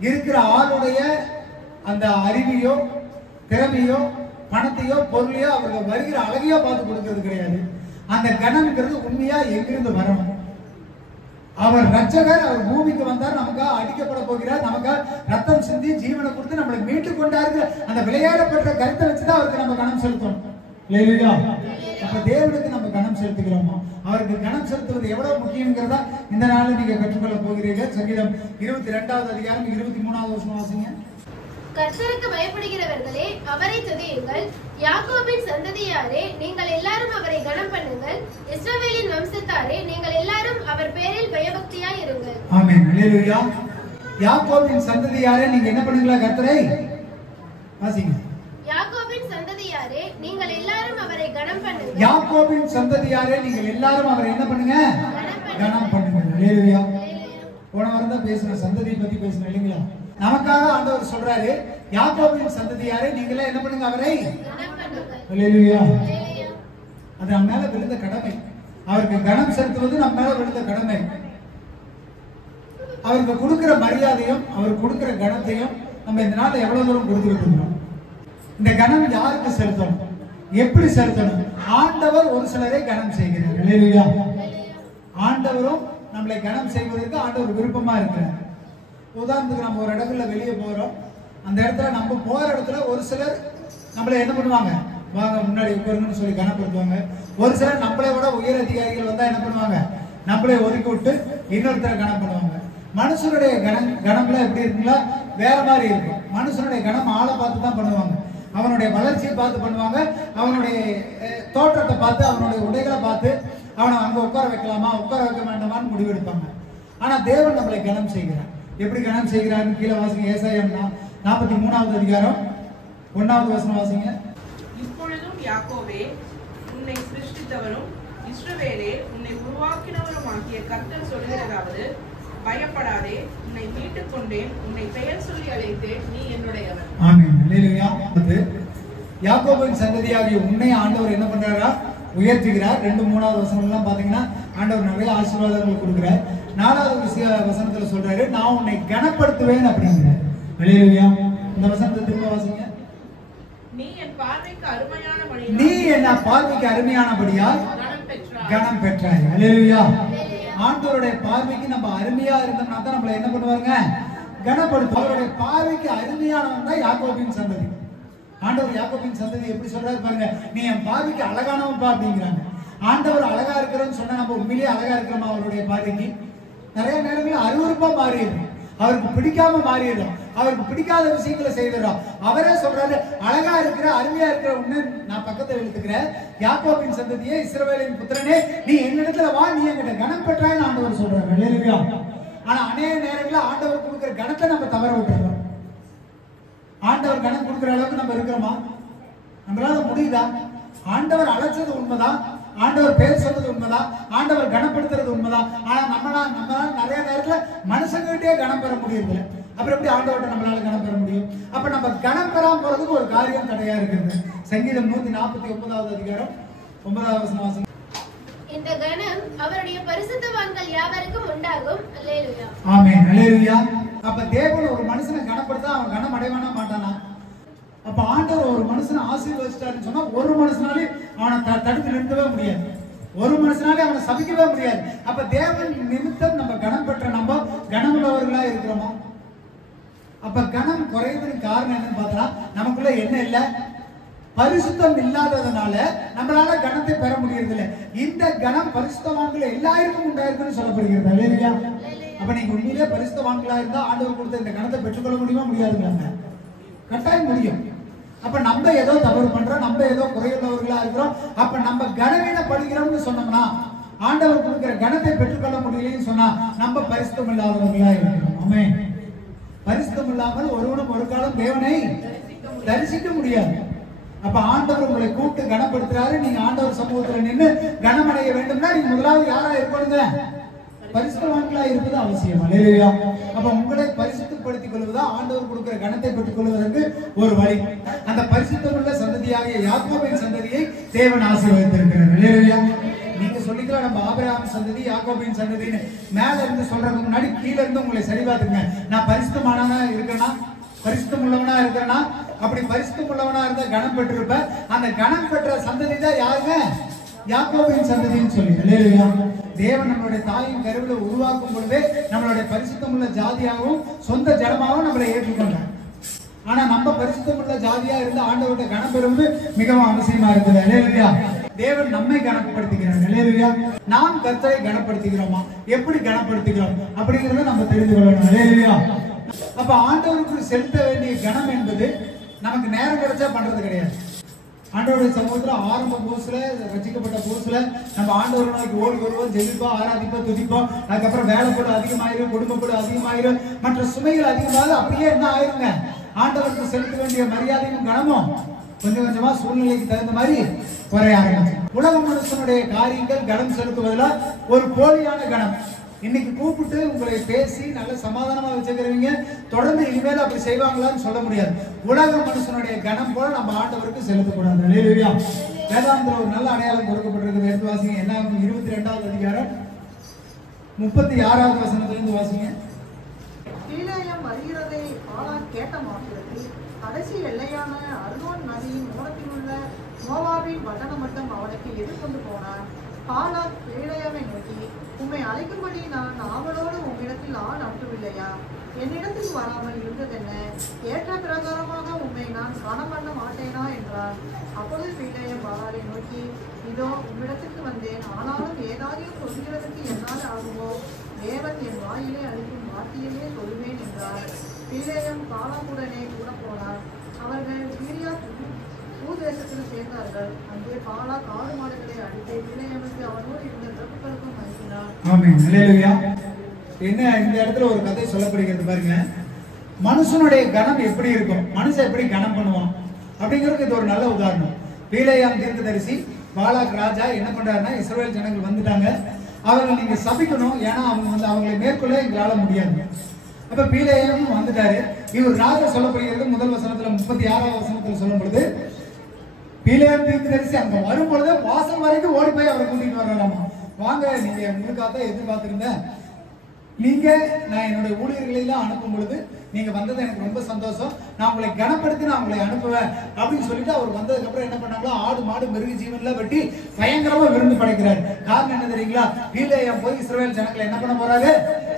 இருக்கிற ஆளுடைய அந்த அறிவையோ திறமையோ பணத்தையோ பொருளையோ அவர்கள் வருகிற அழகையோ பார்த்து கொடுக்கிறது கிடையாது. அந்த கனம்ங்கிறது உண்மையா எங்கிருந்து வரணும். அவர் ரட்சகர், அவர் பூமிக்கு வந்தார், நமக்காக அடிக்கப்பட போகிறார், நமக்காக ரத்தம் சிந்தி ஜீவனை கொடுத்து நம்மளை மீட்டு கொண்டாரு. அந்த விளையாடப்பட்ட கருத்தை வச்சுதான் அவருக்கு நம்ம கனம் செலுத்தணும். இல்லையா? அப்ப தேவனுக்கு நம்ம கனம் செலுத்துகிறோமோ, அவருக்கு கனம் செலுத்துவது எவ்வளவு முக்கியங்கிறதா இந்த நாளில் நீங்க கற்றுக்கொள்ள போகிறீர்கள். சங்கீதம் 22வது அதிகாரம் 23வது வசனம் வாசிங்க. கர்த்தருக்கு பயப்படுகிறவர்களே அவரை துதியுங்கள், யாக்கோபின் சந்ததியாரே நீங்கள் எல்லாரும் அவரை கனம் பண்ணுங்கள், இஸ்ரவேலின் வம்சத்தாரே நீங்கள் எல்லாரும் அவர் பேரில் பயபக்தியாய் இருங்கள். ஆமென். அல்லேலூயா. யாக்கோபின் சந்ததியாரே நீங்க என்ன பண்ணுங்களா? கர்த்தரை வாசிங்க. யாக்கோபின் சந்ததியாரே நீங்கள் எல்லாரும் அவரை கனம் பண்ணுங்கள். யாக்கோபின் சந்ததியாரே நீங்கள் எல்லாரும் அவரை என்ன பண்ணுங்க? கனம் பண்ணுங்க. அல்லேலூயா. போன வாரம் தான் பேசின சந்ததியை பத்தி பேசின இல்லைங்களா? நமக்காக ஆண்டவர் சொல்றாரு, யாக்கோபின் சந்ததியாரே நீங்களே என்ன பண்ணுங்க? அவரை கனம் பண்ணுங்கள். அல்லேலூயா. அது நம்ம மேல விழுந்த கடமை. அவருக்கு கனம் செலுத்துவது நம்ம மேல விழுந்த கடமை. அவருக்கு கொடுக்கிற மரியாதையும் அவர் கொடுக்கிற கனத்தையும் நம்ம இந்த நாளில் எவ்வளவு தூரம் கொடுத்துக்கிட்டு இருக்கோம்? இந்த கனம் யாருக்கு செலுத்தணும், எப்படி செலுத்தணும்? ஆண்டவர் ஒரு சிலரை கனம் செய்கிறார். அல்லேலூயா. ஆண்டவரும் நம்மளை கனம் செய்வதற்கு ஆண்டவர் விருப்பமா இருக்கிறார். உதாரணத்துக்கு நம்ம ஒரு இடத்துல வெளியே போறோம், அந்த இடத்துல நம்ம போற இடத்துல ஒரு சிலர் நம்மளை என்ன பண்ணுவாங்க? வாங்க முன்னாடி உட்காருங்கன்னு சொல்லி கனப்படுத்துவாங்க. ஒரு சிலர் நம்மளை விட உயர் அதிகாரிகள் வந்தா என்ன பண்ணுவாங்க? நம்மளை ஒதுக்கி விட்டு இன்னொருத்தரை கனம் பண்ணுவாங்க. மனுஷனுடைய கணம்ல எப்படி இருக்குங்களா வேற மாதிரி இருக்கும். மனுஷனுடைய கணம் ஆளை பார்த்து தான் பண்ணுவாங்க, அவனுடைய வளர்ச்சியை பார்த்து பண்ணுவாங்க, அவனுடைய தோற்றத்தை பார்த்து, அவனுடைய உடைகளை பார்த்து அவனை அங்க உட்கார வைக்கலாமா உட்கார வைக்க வேண்டாமான்னு முடிவெடுப்பாங்க. ஆனா தேவன் நம்மளை கனம் செய்கிறார். எப்படி கனம் செய்கிறார்னு கீழே வாசிங்க. ஏசாயா 43வது அதிகாரம் 1வது வசனம் வாசிங்க. இப்பொழுதும் யாக்கோபே, உன்னை சிருஷ்டித்தவரும் இஸ்ரவேலே உன்னை உருவாக்கினவரும் ஆகிய கர்த்தர் சொல்கிறதாவது, பயப்படாதே, உன்னை மீட்டுக் கொண்டேன், உன்னை பெயர் சொல்லி அழைத்தேன், நீ என்னுடையவன். ஆமென். அல்லேலூயா. யாக்கோபின் சந்ததியாகிய உன்னை ஆண்டவர் என்ன பண்றாரா உயர்த்துகிறார். 2, 3வது வசனம் எல்லாம் பாத்தீங்கன்னா ஆண்டவர் நிறைய ஆசீர்வாதங்கள் கொடுக்கிறார். 4வது வசனத்துல சொல்றாரு, நான் உன்னை கனப்படுத்துவேன் அப்படிங்கிறார். அல்லேலூயா. இந்த வசனத்தை திரும்ப வாசிங்க. நீ என் பார்வைக்கு அருமையானபடியால் நீ என்ன பார்வைக்கு அருமையானபடியால் கனம் பெற்றாய். அல்லேலூயா. ஆண்டவருடைய பார்வைக்கு நம்ம அருமையா இருந்தோம்னா தான் நம்மள என்ன பண்ணுவாங்க கனப்படுத்தும். அவருடைய பார்வைக்கு அருமையானவன் தான் யாக்கோபின் சந்ததி. ஆண்டவர் யாக்கோபின் சந்ததி எப்படி சொல்றாரு பாருங்க, நீ என் பார்வைக்கு அழகானவன்பா அப்படிங்கிறாங்க. ஆண்டவர் அழகா இருக்கிறன்னு சொன்னா நம்ம உண்மையிலேயே அழகா இருக்கிறோமா? அவருடைய பார்வைக்கு நிறைய நேரங்களில் அருவருப்பா மாறிடும், அவருக்கு பிடிக்காம மாறிடும், அவருக்கு பிடிக்காத விஷயங்களை செய்திடும். அவரே சொல்றாரு, அழகா இருக்கிற அருமையா இருக்கிற உன்னை நான் பக்கத்துல இழுத்துக்கிறேன், யாக்கோபின் சந்ததியே, இஸ்ரவேலின் புத்திரனே, நீ என்னிடத்துல வா, நீ என்கிட்ட கனம் பெற்றாய்ன்னு ஆண்டவர் சொல்றாரு. அல்லேலூயா. ஆனா அநேக நேரங்களில் ஆண்டவர் கொடுக்கிற கணத்தை நம்ம தவற விட்டுறோம். ஆண்டவர் கணம் கொடுக்கிற அளவுக்கு நம்ம இருக்கிறோமா? நம்மளால முடியுதா? ஆண்டவர் அழைச்சது உண்மைதான், ஆண்டவர் பேர் சொன்னது உண்மைதான், ஆண்டவர் கனப்படுத்துறது உண்மைதான். ஆனா நம்மளால நிறைய நேரத்துல மனுஷங்கிட்டே கனம் பெற முடியுது. அப்புறம் எப்படி ஆண்டவர்கிட்ட நம்மளால கனம் பெற முடியும்? அப்ப நம்ம கனம் பெறாம போறதுக்கு ஒரு காரியம் தடையா இருக்கிறது. சங்கீதம் 149வது அதிகாரம் 9வது வசனம். இந்த கனம் அவருடைய பரிசுத்தவான்கள் யாவருக்கும் உண்டாகும். அல்லேலூயா. ஆமென். அல்லேலூயா. அப்ப தேவன் ஒரு மனுஷனை கனப்படுத்தா அவன் கனம் அடைவானா மாட்டானா? அப்ப ஆண்டவர் ஒரு மனுஷனை ஆசீர்வதிச்சிட்டாருன்னு சொன்னா ஒரு மனுஷனாலே அவனை தடுத்து நிறுத்தவே முடியாது, ஒரு மனுஷனாலே அவனை சபிக்கவே முடியாது. அப்ப தேவன் நிமித்தம் நம்ம கனம் பெற்ற நம்ம கனமுள்ளவர்களா இருக்கிறோமா? அப்ப கனம் குறைவதற்கு காரணம் என்னன்னு பார்த்தா நமக்குள்ள என்ன இல்ல, பரிசுத்தம் இல்லாததுனால நம்மளால கனத்தை பெற முடியறது இல்லை. இந்த கனம் பரிசுத்தவான்கள் எல்லாருக்கும் உண்டாயிருக்குன்னு சொல்லப்படுகிறது. அல்லேலூயா. அப்ப நீங்க உண்மையிலே பரிசுத்தவான்களா இருந்தா ஆண்டவர் கொடுத்த இந்த கனத்தை பெற்றுக்கொள்ள முடியுமா? முடியாதுங்க. கட்டாயம் முடியும். அப்ப நம்ம ஏதோ தவறு பண்றோம், நம்ம ஏதோ குறையுள்ளவர்களா இருக்கிறோம். அப்ப நம்ம கனவீனப்படுகிறோம்னு சொன்னோம்னா, ஆண்டவர் கொடுக்கிற கனத்தை பெற்றுக்கொள்ள முடியலன்னு சொன்னா நம்ம பரிசுத்தம் இல்லாதவர்களா இருக்கிறோம். ஆமென். பரிசுத்தம் இல்லாமல் ஒருவனும் ஒரு காலம் தேவனை தரிசிக்க முடியாது. அப்ப ஆண்டவர் உங்களை கூப்பிட்டு கனப்படுத்துறாரு. நீங்க ஆண்டவர் சமூகத்துல நின்று கனமடைய வேண்டும்னா நீங்க முதலாவது யாரா இருக்கணுங்க? பரிசுத்தவான்களா இருப்பது அவசியம். அல்லேலூயா. அப்ப உங்களை பரிசுத்தப்படுத்திக் கொள்வதா ஆண்டவர் கொடுக்கிற கனத்தை பெற்றுக் கொள்வதற்கு ஒரு வழி. அந்த பரிசுத்தமுள்ள சந்ததியாகிய யாக்கோபின் சந்ததியை தேவன் ஆசீர்வதித்திருக்கிறார். அல்லேலூயா. நீங்க சொல்லிக்கலாம் நம்ம ஆபிரகாம் சந்ததி யாக்கோபின் சந்ததின்னு. மேல இருந்து சொல்றதுக்கு முன்னாடி கீழ இருந்து உங்களை சரி பார்த்துங்க. நான் பரிசுத்தமானவனா இருக்கேனா, பரிசுத்தம் உள்ளவனா இருக்கிறனா? அப்படி பரிசுத்தம் உள்ளவனா இருந்தா கனம் பெற்றிருப்ப. அந்த கனம் பெற்ற சந்ததி தான் யாருங்க? யாக்கோபின் சந்ததின்னு சொல்லி. அல்லேலூயா. தேவன் நம்மளுடைய தாயின் கருவில உருவாக்கும் பொழுதே நம்மளுடைய பரிசுத்தம் உள்ள ஜாதியாகவும் சொந்த ஜனமாகவும் நம்மளை ஏற்றுக்கொண்டார். ஆனா நம்ம பரிசுத்தம் உள்ள ஜாதியா இருந்து ஆண்டவருடைய கனம் பெறுவது மிகவும் அவசியமா இருக்குது. அல்லேலூயா. தேவன் நம்மை கனப்படுத்துகிறார். அல்லேலூயா. நாம் கர்த்தரை கனப்படுத்துகிறோமா? எப்படி கனப்படுத்துகிறோம் அப்படிங்கறத நம்ம தெரிந்து கொள்ளணும். அல்லேலூயா. அப்ப ஆண்டவருக்கு செலுத்த வேண்டிய கனம் என்பது நமக்கு நேரம் கிடைச்சா பண்றது கிடையாது. ஆண்டவருடைய சமூகத்துல ஆரம்ப புதுசுல ரசிக்கப்பட்ட புதுசுல நம்ம ஆண்டவர் நாளைக்கு ஓடி வருவோம், ஜெபிப்போம், ஆராதிப்போம், துதிப்போம். அதுக்கப்புறம் வேலை கூட அதிகமாயிரும், குடும்ப கூட அதிகமாயிரும், மற்ற சுமைகள் அதிகமாக அப்படியே என்ன ஆயிருங்க, ஆண்டவருக்கு செலுத்த வேண்டிய மரியாதையும் கனமும் கொஞ்சம் கொஞ்சமா சூழ்நிலைக்கு தகுந்த மாதிரி குறைய ஆரம்பிச்சு. உலக மனுஷனுடைய காரியங்கள் கனம் செலுத்துவதில் ஒரு போலியான கனம். இன்னைக்கு கூப்பிட்டு உங்களை பேசி நல்ல சமாதானமா வச்சுக்கிறவங்க தொடர்ந்து இனிமேல் அப்படி செய்வாங்களான்னு சொல்ல முடியாது. உலக மனுஷனுடைய கனம் போல நம்ம ஆண்டவருக்கு செலுத்தக்கூடாது. அல்லேலூயா. வேதாந்தத்துல ஒரு நல்ல அடையாளம் கொடுக்கப்பட்டிருக்கிறது. எடுத்து வாசிங்க. என்ன 22வது அதிகாரம் 36வது வசனத்திலிருந்து வாசிங்க. கீலேயம் வருகிறதை பாலாக் கேட்ட மாத்திரத்தில் கடைசி எல்லையான அர்னோன் நதியின் ஓரத்தில் உள்ள மோவாபின் பட்டணம் மட்டும் அவனுக்கு எதிர்கொண்டு போனார். பாலாக் கீலேயாமை நோக்கி, உம்மை அழைக்கும்படி நான் அவளோடு உம்மிடத்தில் ஆள் அனுப்பவில்லையா? என்னிடத்துக்கு வராமல் இருந்ததென்ன? ஏற்ற பிரகாரமாக உம்மை நான் கனம் பண்ண மாட்டேனா என்றார். அப்பொழுது கீலேயம் பாலாலை நோக்கி, இதோ உம்மிடத்துக்கு வந்தேன், ஆனாலும் ஏதாரையும் சொல்கிறதற்கு என்னால் ஆகுமோ? தேவன் என் வாயிலே அளிக்கும் வார்த்தையிலே சொல்லுவேன் என்றார். பிலேயம் பாலாக்குடனே கூட போனார். அவர்கள் சீரியா பூதேசத்தில் சேர்ந்தார்கள். அங்கே பாலா காடு மாடுகளை அடித்து பிலேயமுக்கு அவனோடு இருந்த பிரபுக்களுக்கும் அனுப்பினார். ஆமென். அல்லேலூயா. என்ன இந்த இடத்துல ஒரு கதை சொல்லப்படுகிறது பாருங்க. மனுஷனுடைய கணம் எப்படி இருக்கும், மனுஷன் எப்படி கணம் பண்ணுவான் அப்படிங்கிறதுக்கு இது ஒரு நல்ல உதாரணம். பீலேயாம் தீர்க்கதரிசி பாலாக் ராஜா என்ன பண்றாருன்னா, இஸ்ரவேல் ஜனங்கள் வந்துட்டாங்க, அவர்கள் நீங்க சபிக்கணும், ஏன்னா அவங்க வந்து அவங்களை மேற்கொள்ள எங்களால முடியாது. அப்ப பீலேயாம் வந்துட்டாரு. இவர் ராஜா சொல்லப்படுகிறது முதல் வசனத்துல 36வது வசனத்துல சொல்லும் பொழுது, பீலேயாம் தீர்க்கதரிசி அங்க வரும் பொழுது வாசல் வரைக்கும் ஓடி போய் அவரை கூட்டிட்டு வர்றாராமா. வாங்க, நீங்க உங்களுக்காக எதிர்பார்த்திருந்தேன், நீங்க நான் என்னுடைய ஊழியர்களை எல்லாம் அனுப்பும் பொழுது நீங்க வந்தது எனக்கு ரொம்ப சந்தோஷம், நான் உங்களை கனப்படுத்தி நான் உங்களை அனுப்புவேன் அப்படின்னு சொல்லிட்டு அவர் வந்ததுக்கு அப்புறம் என்ன பண்ணாங்களோ, ஆடு மாடு மிருக ஜீவன்ல வெட்டி பயங்கரமா விருந்து படைக்கிறாரு. காரணம் என்ன தெரியுங்களா? பீலேயாம் போய் இஸ்ரவேல் ஜனங்களை என்ன பண்ண போறாரு,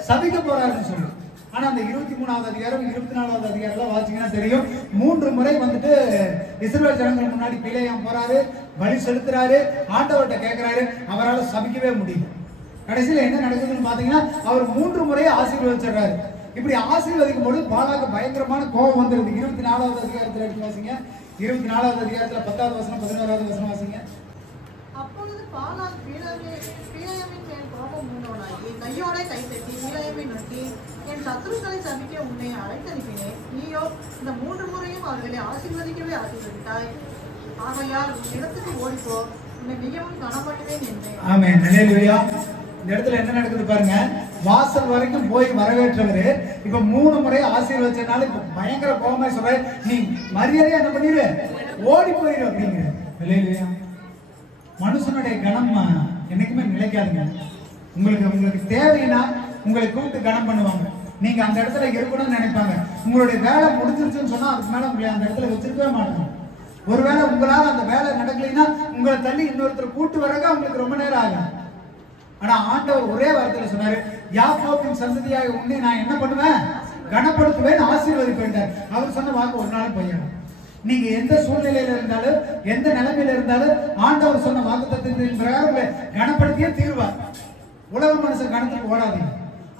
சபிக்க போறாருன்னு சொல்லி. ஆனா அந்த 23வது அதிகாரம் 24வது அதிகாரம் வாசிங்கன்னா தெரியும், 3 முறை வந்துட்டு இஸ்ரவேல் ஜனங்கள் முன்னாடி பீலேயாம் போறாரு, பலி செலுத்துறாரு, ஆண்டவர்கிட்ட கேட்கிறாரு, அவரால் சபிக்கவே முடியும். கடைசியில என்ன நடக்குதுன்னு பாத்தீங்கன்னா, அவர் 3 முறை ஆசீர்வதிச்சிடுறாரு. இப்படி ஆசீர்வதிக்கும் போது பாலாக்கு பயங்கரமான கோபம் வந்துருது. 24வது அதிகாரத்துல எடுத்து வாசிங்க. 24வது அதிகாரத்துல 10வது வசனம் 11வது வசனம் வாசிங்க. அப்பொழுது பாலாக் பீலேயாமின் மேல் கோபம் மூண்டவனாகி கையோட கை தட்டி பீலேயாமை நோக்கி, என் சத்துருக்களை சபிக்க உன்னை அழைத்தனுப்பினேன், நீயோ இந்த 3 முறையும் அவர்களை ஆசீர்வதிக்கவே ஆசீர்வதித்தாய். ஆகையால் இடத்துக்கு ஓடிப்போ, உன்னை மிகவும் கனப்படுவேன் என்றேன். ஆமென். அல்லேலூயா. இந்த இடத்துல என்ன நடக்குது பாருங்க. வாசல் வரைக்கும் போய் வரவேற்றவரு இப்ப 3 முறை ஆசீர்வதிச்சனால இப்ப பயங்கர கோபமா சொல்றாரு, நீ மரியாதையா என்ன பண்ணிரு, ஓடி போயிரு அப்படிங்கிற. அல்லேலூயா. மனுஷனுடைய கணம் என்னைக்குமே நிலைக்காதுங்க. உங்களுக்கு தேவைன்னா உங்களை கூப்பிட்டு கணம் பண்ணுவாங்க, நீங்க அந்த இடத்துல இருக்கணும்னு நினைப்பாங்க. உங்களுடைய வேலை முடிஞ்சிருச்சுன்னு சொன்னா அதுக்கு மேல உங்களை அந்த இடத்துல வச்சிருக்கவே மாட்டாங்க. ஒருவேளை உங்களால அந்த வேலை நடக்கலைன்னா உங்களை தள்ளி இன்னொருத்தர் கூட்டு வரங்க உங்களுக்கு ரொம்ப நேரம் ஆகும். ஆனா ஆண்டவர் ஒரே வார்த்தையில சொன்னாரு, யாக்கோபின் சந்ததியாக உன்னை நான் என்ன பண்ணுவேன், கனப்படுத்துவேன், ஆசீர்வதிப்பேன். அவர் சொன்ன வாக்கு ஒரு நாள் பையன். நீங்க எந்த சூழ்நிலையில இருந்தாலும் எந்த நிலைமையில இருந்தாலும் ஆண்டவர் சொன்ன வாக்குத்தத்தத்தின் பிரகாரம் கனப்படுத்தியே தீர்வார். உலக மனுஷன் கணத்துக்கு ஓடாதீங்க.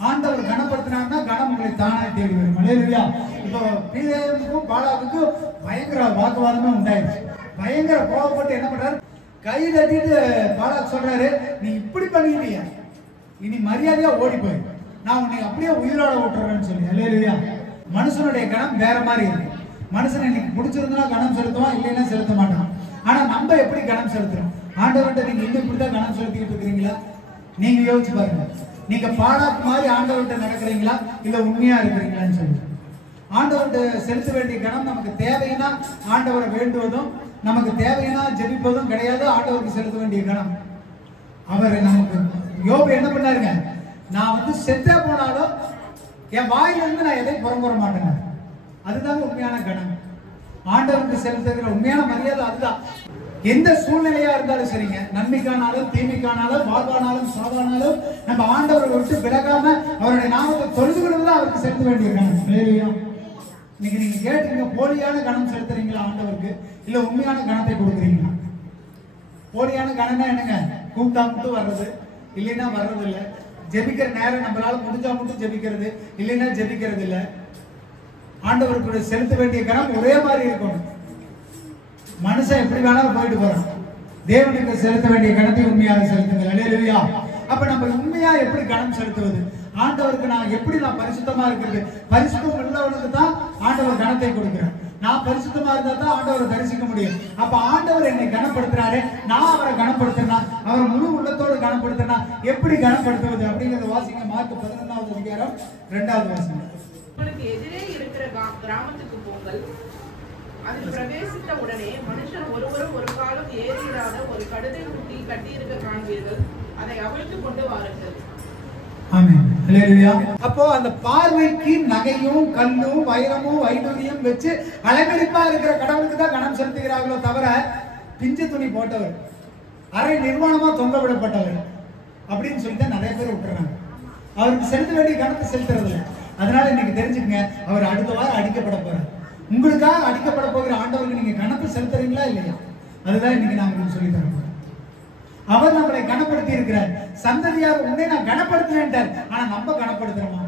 ஆண்டவர் கனப்படுத்தினார்னா கனம் உங்களை தானே தேடி வரும். அல்லேலூயா. இப்போ பீலேயாமுக்கும் பாலாக்குக்கும் பயங்கர வாக்குவாதமே உண்டாயிருச்சு. பயங்கர கோபப்பட்டு என்ன பண்றாரு, கை தட்டிட்டு பாலாக் சொல்றாரு, நீ இப்படி பண்ணிட்டியா, இனி மரியாதையா ஓடி போய் நான் உன்னை அப்படியே உயிரோட விட்டுறேன்னு சொல்லி. அல்லேலூயா. மனுஷனுடைய கணம் வேற மாதிரி இருக்கு. மனுஷன் இன்னைக்கு பிடிச்சிருந்தா கணம் செலுத்துவான், இல்லைன்னா செலுத்த மாட்டான். ஆனா நம்ம எப்படி கணம் செலுத்துறோம்? ஆண்டவர்கிட்ட நீங்க இன்னும் இப்படிதான் கணம் செலுத்திக்கிட்டு இருக்கிறீங்களா? நீங்க யோசிச்சு பாருங்க. நீங்க பாலாக்கு மாதிரி ஆண்டவர்கிட்ட நடக்கிறீங்களா, இல்ல உண்மையா இருக்கிறீங்களான்னு சொல்லி. ஆண்டவர்கிட்ட செலுத்த வேண்டிய கணம் நமக்கு தேவைன்னா ஆண்டவரை வேண்டுவதும், நமக்கு தேவைன்னா ஜெபிப்பதும் கிடையாது. ஆண்டவருக்கு செலுத்த வேண்டிய கணம் அவர் நமக்கு. யோபு என்ன பண்ணாருங்க, நான் வந்து செத்தே போனாலும் என் வாயிலிருந்து நான் எதையும் புறம்புற மாட்டேங்க. அதுதாங்க உண்மையான கணம். ஆண்டவருக்கு செலுத்துகிற உண்மையான மரியாதை அதுதான். எந்த சூழ்நிலையா இருந்தாலும் சரிங்க, நன்மைக்கானாலும் தீமைக்கானாலும் வாழ்வானாலும் சாவானாலும் நம்ம ஆண்டவரை விட்டு விலகாம அவருடைய நாமத்தை தொழுதுகிறது தான் அவருக்கு செலுத்த வேண்டிய கணம். இன்னைக்கு நீங்க கேட்டீங்க, போலியான கணம் செலுத்துறீங்களா ஆண்டவருக்கு, இல்ல உண்மையான கணத்தை கொடுக்குறீங்களா? போலியான கணம்னா என்னங்க, கூப்பிட்டா மட்டும் வர்றது, இல்லைன்னா வர்றது இல்லை. ஜெபிக்கிற நேரம் நம்மளால முடிஞ்சா மட்டும் ஜெபிக்கிறது, இல்லைன்னா ஜெபிக்கிறது இல்லை. ஆண்டவருக்கு செலுத்த வேண்டிய கணம் ஒரே மாதிரி இருக்கணும். மனுஷன் எப்படி வேணாலும் போயிட்டு போறான். தேவனுக்கு செலுத்த வேண்டிய கணத்தை உண்மையாக செலுத்துங்கள். அல்லேலூயா. அப்ப நம்ம உண்மையா எப்படி கணம் செலுத்துவது? ஆண்டவருக்கு நான் எப்படி பரிசுத்தமா இருக்கிறது? பரிசுத்தம் உள்ளவனுக்கு தான் ஆண்டவர் கணத்தை கொடுக்கிறார். நான் பரிசுத்தமா இருந்தா தான் ஆண்டவரை தரிசிக்க முடியும். அப்ப ஆண்டவர் என்னை கனப்படுத்துறாரு, நான் அவரை கனப்படுத்தினா, அவரை முழு உள்ளத்தோடு கனப்படுத்தினா எப்படி கனப்படுத்துவது அப்படிங்கறத வாசிங்க. மார்க் 11வது அதிகாரம் 2வது வசனம். உங்களுக்கு எதிரே இருக்கிற கிராமத்துக்கு போங்கள், அதில் பிரவேசித்த உடனே மனுஷன் ஒருவரும் ஒரு காலம் ஏறிடாத ஒரு கழுதை குட்டி கட்டியிருக்க காண்பீர்கள், அதை அவிழ்த்து கொண்டு வாருங்கள். ஆமென். அல்லேலூயா. அப்போ அந்த பார்வைக்கு நகையும் கல்லும் வைரமும் வைடூரியம் வச்சு அலங்கரிப்பா இருக்கிற கடவுளுக்கு தான் கணம் செலுத்துகிறார்களோ தவிர, பிஞ்சு துணி போட்டவர், அரை நிர்வாணமா தொங்க விடப்பட்டவர் அப்படின்னு சொல்லிட்டு நிறைய பேர் விட்டுறாங்க. அவருக்கு செலுத்த வேண்டிய கணத்தை செலுத்துறது இல்லை. அதனால இன்னைக்கு தெரிஞ்சுக்கங்க, அவர் அடுத்த வாரம் அடிக்கப்பட போறார். உங்களுக்காக அடிக்கப்பட போகிற ஆண்டவருக்கு நீங்க கணத்தை செலுத்துறீங்களா இல்லையா? அதுதான் இன்னைக்கு நான் உங்களுக்கு சொல்லி தரேன். அவர் நம்மளை கனப்படுத்தி இருக்கிறார். சந்ததியாக உன்னை நான் கனப்படுத்தினேன்ட்டார். ஆனா நம்ம கனப்படுத்துறோமா?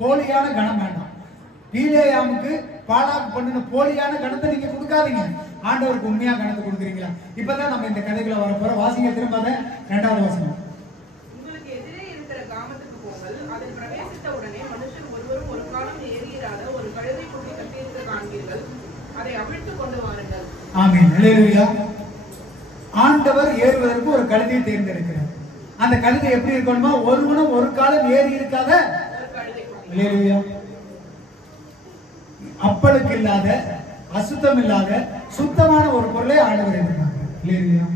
போலியான கனம் வேண்டாம். பீலேயாமுக்கு பாலாக்கு பண்ணின போலியான கணத்தை நீங்க கொடுக்காதீங்க. ஆண்டவருக்கு உண்மையா கணத்தை கொடுக்குறீங்களா? இப்பதான் நம்ம இந்த கதைகளை வர போறோம். வாசிங்க திரும்ப 2வது வசனம். உங்களுக்கு எதிரே இருக்கிற கிராமத்துக்கு போங்கள். அதில் பிரவேசித்த உடனே மனுஷன் ஒருவரும் ஒரு காலம் ஏறியிராத ஒரு கழுதை குட்டி கட்டியிருக்க காண்பீர்கள். அதை அவிழ்த்து கொண்டு வாருங்கள். ஆமென். அல்லேலூயா. ஆண்டவர் ஏறுவதற்கு ஒரு கழுதையை தேர்ந்தெடுக்கிறார். அந்த கழுதை எப்படி இருக்கணுமா? ஒருவனும் ஒரு காலம் ஏறி இருக்காத ஒரு கழுதை குட்டி. அல்லேலூயா. அப்பளுக்கு இல்லாத, அசுத்தம் இல்லாத, சுத்தமான ஒரு பொருளை ஆண்டவர் எடுத்தாங்க. அல்லேலூயா.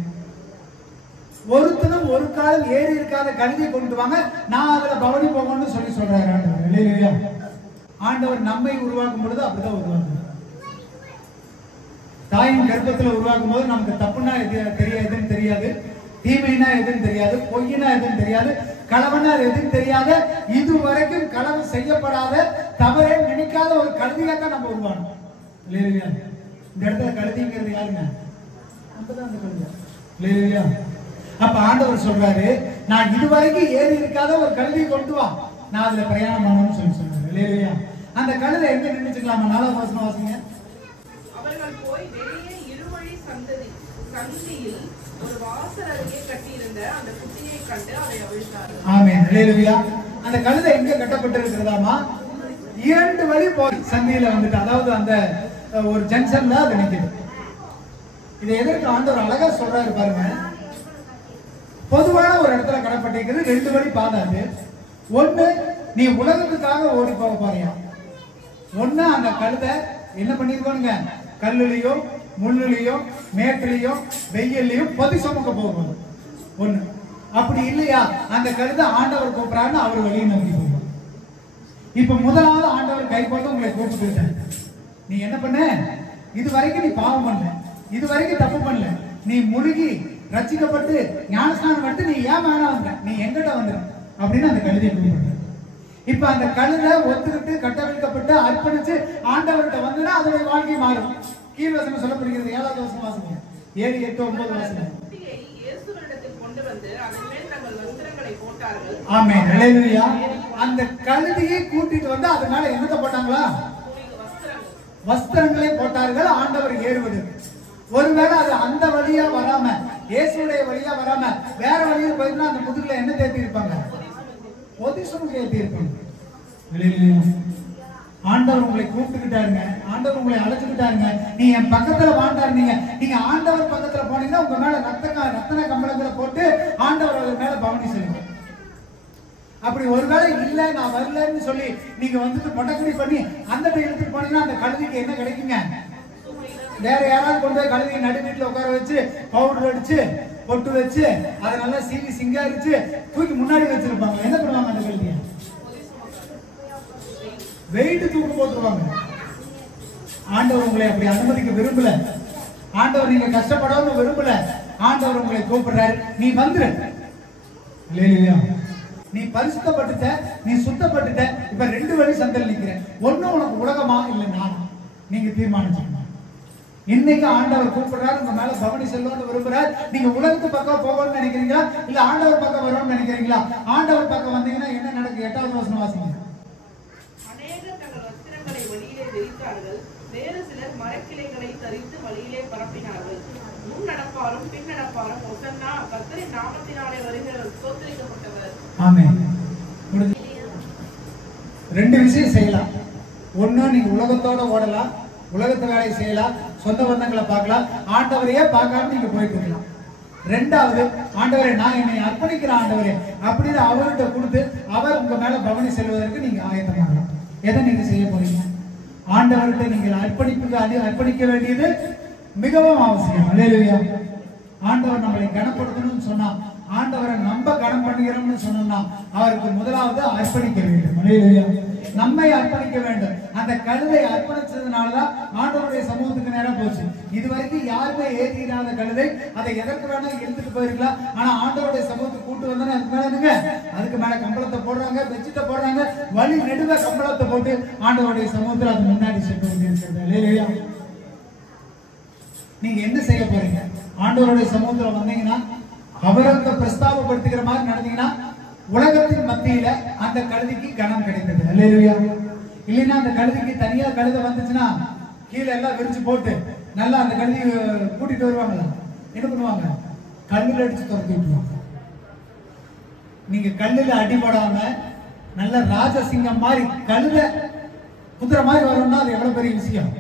ஒருத்தனும் ஒரு காலம் ஏறி இருக்காத கழுதை கொண்டு வாங்க, நான் அதுல பவனி போகணும்னு சொல்றாரு ஆண்டவர். அல்லேலூயா. ஆண்டவர் நம்மை உருவாக்கும் பொழுது அப்படிதான் உருவாக்குறார். தாயின் கர்ப்பத்துல உருவாக்கும் போது நமக்கு தப்புனா எதுன்னு தெரியாது, தீமைனா எதுன்னு தெரியாது, பொய்னா எதுன்னு தெரியாது, களவனா எதுன்னு தெரியாத, இதுவரைக்கும் களவு செய்யப்படாத, தவறே நினைக்காத ஒரு கழுதியா தான் நம்ம உருவானோம். இல்லையா? இந்த இடத்துல கழுதிங்கிறது யாருங்க? அப்பதான் அந்த கழுதியா. இல்லையா? அப்ப ஆண்டவர் சொல்றாரு, நான் இதுவரைக்கும் ஏறி இருக்காத ஒரு கழுதியை கொண்டு வா, நான் அதுல பிரயாணம் பண்ணணும்னு சொல்றாரு. இல்லையா? அந்த கழுதை எங்க நின்றுச்சுக்கலாமா? 4வது வசனம் வாசிங்க. அவர்கள் போய் வெளியே இருவழி சந்தியில் ஒரு வாசல் அருகே கட்டியிருந்த அந்த குட்டியை கண்டு அதை அவிழ்த்தார்கள். ஆமென். அல்லேலூயா. அந்த கழுதை எங்க கட்டப்பட்டிருக்கிறதாமா? 2 வழி போய் சந்தியில வந்துட்டு, அதாவது அந்த ஒரு ஜங்ஷன்ல அது நிக்குது. இது எதற்கு ஆண்டவர் அழகா சொல்றாரு பாருங்க. பொதுவான ஒரு இடத்துல கட்டப்பட்டிருக்கிறது. 2 வழி பாதை அது. ஒண்ணு, நீ உலகத்துக்காக ஓடி போக போறியா? ஒண்ணு, அந்த கழுதை என்ன பண்ணிருக்கோங்க? கல்லுலயோ, முள்ளுலயோ, மேட்டுலயோ, வெயிலையும் பொதி சுமக்க போகும். ஒண்ணு. அப்படி இல்லையா, அந்த கழுதை ஆண்டவர் கூப்பிடான்னு அவர் வழியை நம்பி போகும். இப்ப முதலாவது ஆண்டவர் கை போட்டு உங்களை கூப்பிட்டு, நீ என்ன பண்ண? இது வரைக்கும் நீ பாவம் பண்ணல, இது வரைக்கும் தப்பு பண்ணல, நீ முழுகி ரட்சிக்கப்பட்டு ஞானஸ்நானம் எடுத்து நீ ஏன் வேணா வந்த, நீ எங்கிட்ட வந்துரு அப்படின்னு அந்த கழுதையை கூப்பிடுற. இப்ப அந்த கழுதை ஒத்துக்கிட்டு கட்டவிழ்க்கப்பட்டு அர்ப்பணிச்சு ஆண்டவர்கிட்ட வந்துன்னா அதோட வாழ்க்கை மாறும். கீழ் வசனம் சொல்லப்படுகிறது. 7வது வசனம் வாசிங்க. 7, 8, 9 வசனம். குட்டியை இயேசுவினிடத்தில் கொண்டு வந்து அதன் மேல் தங்கள் வஸ்திரங்களை போட்டார்கள். ஆமென். அல்லேலூயா. அந்த கழுதையை கூட்டிட்டு வந்து அதனால என்னத்தை போட்டாங்களா? வஸ்திரங்களை போட்டார்கள். ஆண்டவர் ஏறுவது. ஒருவேளை அது அந்த வழியா வராம, இயேசுடைய வழியா வராம வேற வழியில் போயிருந்தா அந்த முதுகுல என்ன தேத்தி இருப்பாங்க? பொதி சுமக்க ஏத்தி இருப்பாங்க. ஆண்டவர் உங்களை கூப்பிட்டுக்கிட்டாருங்க. ஆண்டவர் உங்களை அழைச்சுக்கிட்டாருங்க. நீ என் பக்கத்துல வாழ்ந்தாருங்க. நீங்க ஆண்டவர் பக்கத்துல போனீங்கன்னா உங்க மேல ரத்தன கம்பளங்களை போட்டு ஆண்டவர் அவர் மேல பவனி செய்வாங்க. அப்படி ஒருவேளை இல்ல நான் வரலன்னு சொல்லி நீங்க வந்துட்டு மொட்டக்கடி பண்ணி அந்த எடுத்துட்டு போனீங்கன்னா அந்த கழுதைக்கு என்ன கிடைக்குங்க? வேற யாராவது கொண்டு போய் கழுதையை நடு வீட்டுல உட்கார வச்சு பவுடர் அடிச்சு பொட்டு வச்சு அதை நல்லா சீவி சிங்காரிச்சு தூக்கி முன்னாடி வச்சிருப்பாங்க. என்ன பண்ணுவாங்க? அந்த கழுதைய வெயிட் தூக்கு போட்டுருவாங்க. ஆண்டவர் உங்களை அப்படி அனுமதிக்க விரும்பல. ஆண்டவர் நீங்க கஷ்டப்படவும் விரும்பல. ஆண்டவர் உங்களை கூப்பிடுறாரு, நீ வந்துரு. இல்லையா? நீ பரிசுத்தப்பட்டுட்ட, நீ சுத்தப்பட்டுட்ட. இப்ப 2 வழி சந்தல் நிக்கிற. ஒண்ணு உனக்கு உலகமா இல்ல நானா? நீங்க தீர்மானிச்சுக்கணும். இன்னைக்கு ஆண்டவர் கூப்பிடுறாரு, உங்க மேல பவனி செல்வம்னு விரும்புறாரு. நீங்க உலகத்து பக்கம் போகணும்னு நினைக்கிறீங்களா இல்ல ஆண்டவர் பக்கம் வரணும்னு நினைக்கிறீங்களா? ஆண்டவர் பக்கம் வந்தீங்கன்னா என்ன நடக்கும்? 8வது வசனம் வாசிங்க. அநேகர் தங்கள் வஸ்திரங்களை வழியிலே விரித்தார்கள். வேறு சிலர் மரக்கிளைகளை தரித்து வழியிலே பரப்பினார்கள். முன் நடப்பாரும் பின் நடப்பாரும் ஒசன்னா கர்த்தரின் நாமத்தினாலே வருகிறவர் ஸ்தோத்திரிக்கப்பட்டவர். ஆமென். 2 விஷயம் செய்யலாம். ஒண்ணு, நீங்க உலகத்தோட ஓடலாம், உலகத்து வேலையை செய்யலாம், சொந்த பந்தங்களை பார்க்கலாம், ஆண்டவரையே பார்க்காம நீங்க போயிட்டு இருக்கலாம். 2வது, ஆண்டவரே நான் என்னை அர்ப்பணிக்கிறேன் ஆண்டவரே அப்படின்னு அவர்கிட்ட கொடுத்து அவர் உங்க மேல பவனி செல்வதற்கு நீங்க ஆயத்தமாகலாம். எதை நீங்க செய்ய போறீங்க? ஆண்டவர்கிட்ட நீங்கள் அர்ப்பணிக்க வேண்டியது மிகவும் அவசியம். அல்லேலூயா. ஆண்டவர் நம்மளை கனப்படுத்தணும்னு சொன்னா, ஆண்டவரை நம்ம கனம் பண்ணுகிறோம்னு சொன்னோம்னா அவருக்கு முதலாவது அர்ப்பணிக்க வேண்டும். அல்லேலூயா. நம்மை அர்ப்பணிக்க வேண்டும். அந்த கழுதை அர்ப்பணிச்சதுனாலதான் ஆண்டவருடைய சமூகத்துக்கு நேரம் போச்சு. இதுவரைக்கும் யாருமே ஏற்றிடாத கழுதை அதை எதற்கு வேணா எடுத்துட்டு போயிருக்கலாம். ஆனா ஆண்டவருடைய சமூகத்துக்கு கூட்டு வந்தோன்னா அதுக்கு மேல கம்பளத்தை போடுறாங்க, பெட்ஷீட்டை போடுறாங்க, வழி நெடுவ கம்பளத்தை போட்டு ஆண்டவருடைய சமூகத்தில் அது முன்னாடி சென்று கொண்டிருக்கிறது. அல்லேலூயா. நீங்க என்ன செய்ய போறீங்க? ஆண்டவருடைய சமூகத்துல வந்தீங்கன்னா அவர் அந்த பிரஸ்தாபப்படுத்துகிற மாதிரி நடந்தீங்கன்னா உலகத்தின் மத்தியில அந்த கழுதைக்கு கனம் கிடைத்தது. அல்லேலூயா. இல்லைன்னா அந்த கழுதைக்கு தனியா கழுதை வந்துச்சுன்னா கீழே எல்லாம் விரிச்சு போட்டு நல்லா அந்த கழுதையை கூட்டிட்டு வருவாங்களா? என்ன பண்ணுவாங்க? கல்லுல அடிச்சு துரத்தி விட்டுருவாங்க. நீங்க கல்லுல அடிபடாம நல்ல ராஜசிங்கம் மாதிரி கழுத குதிரை மாதிரி வரணும்னா அது எவ்வளவு பெரிய விஷயம்.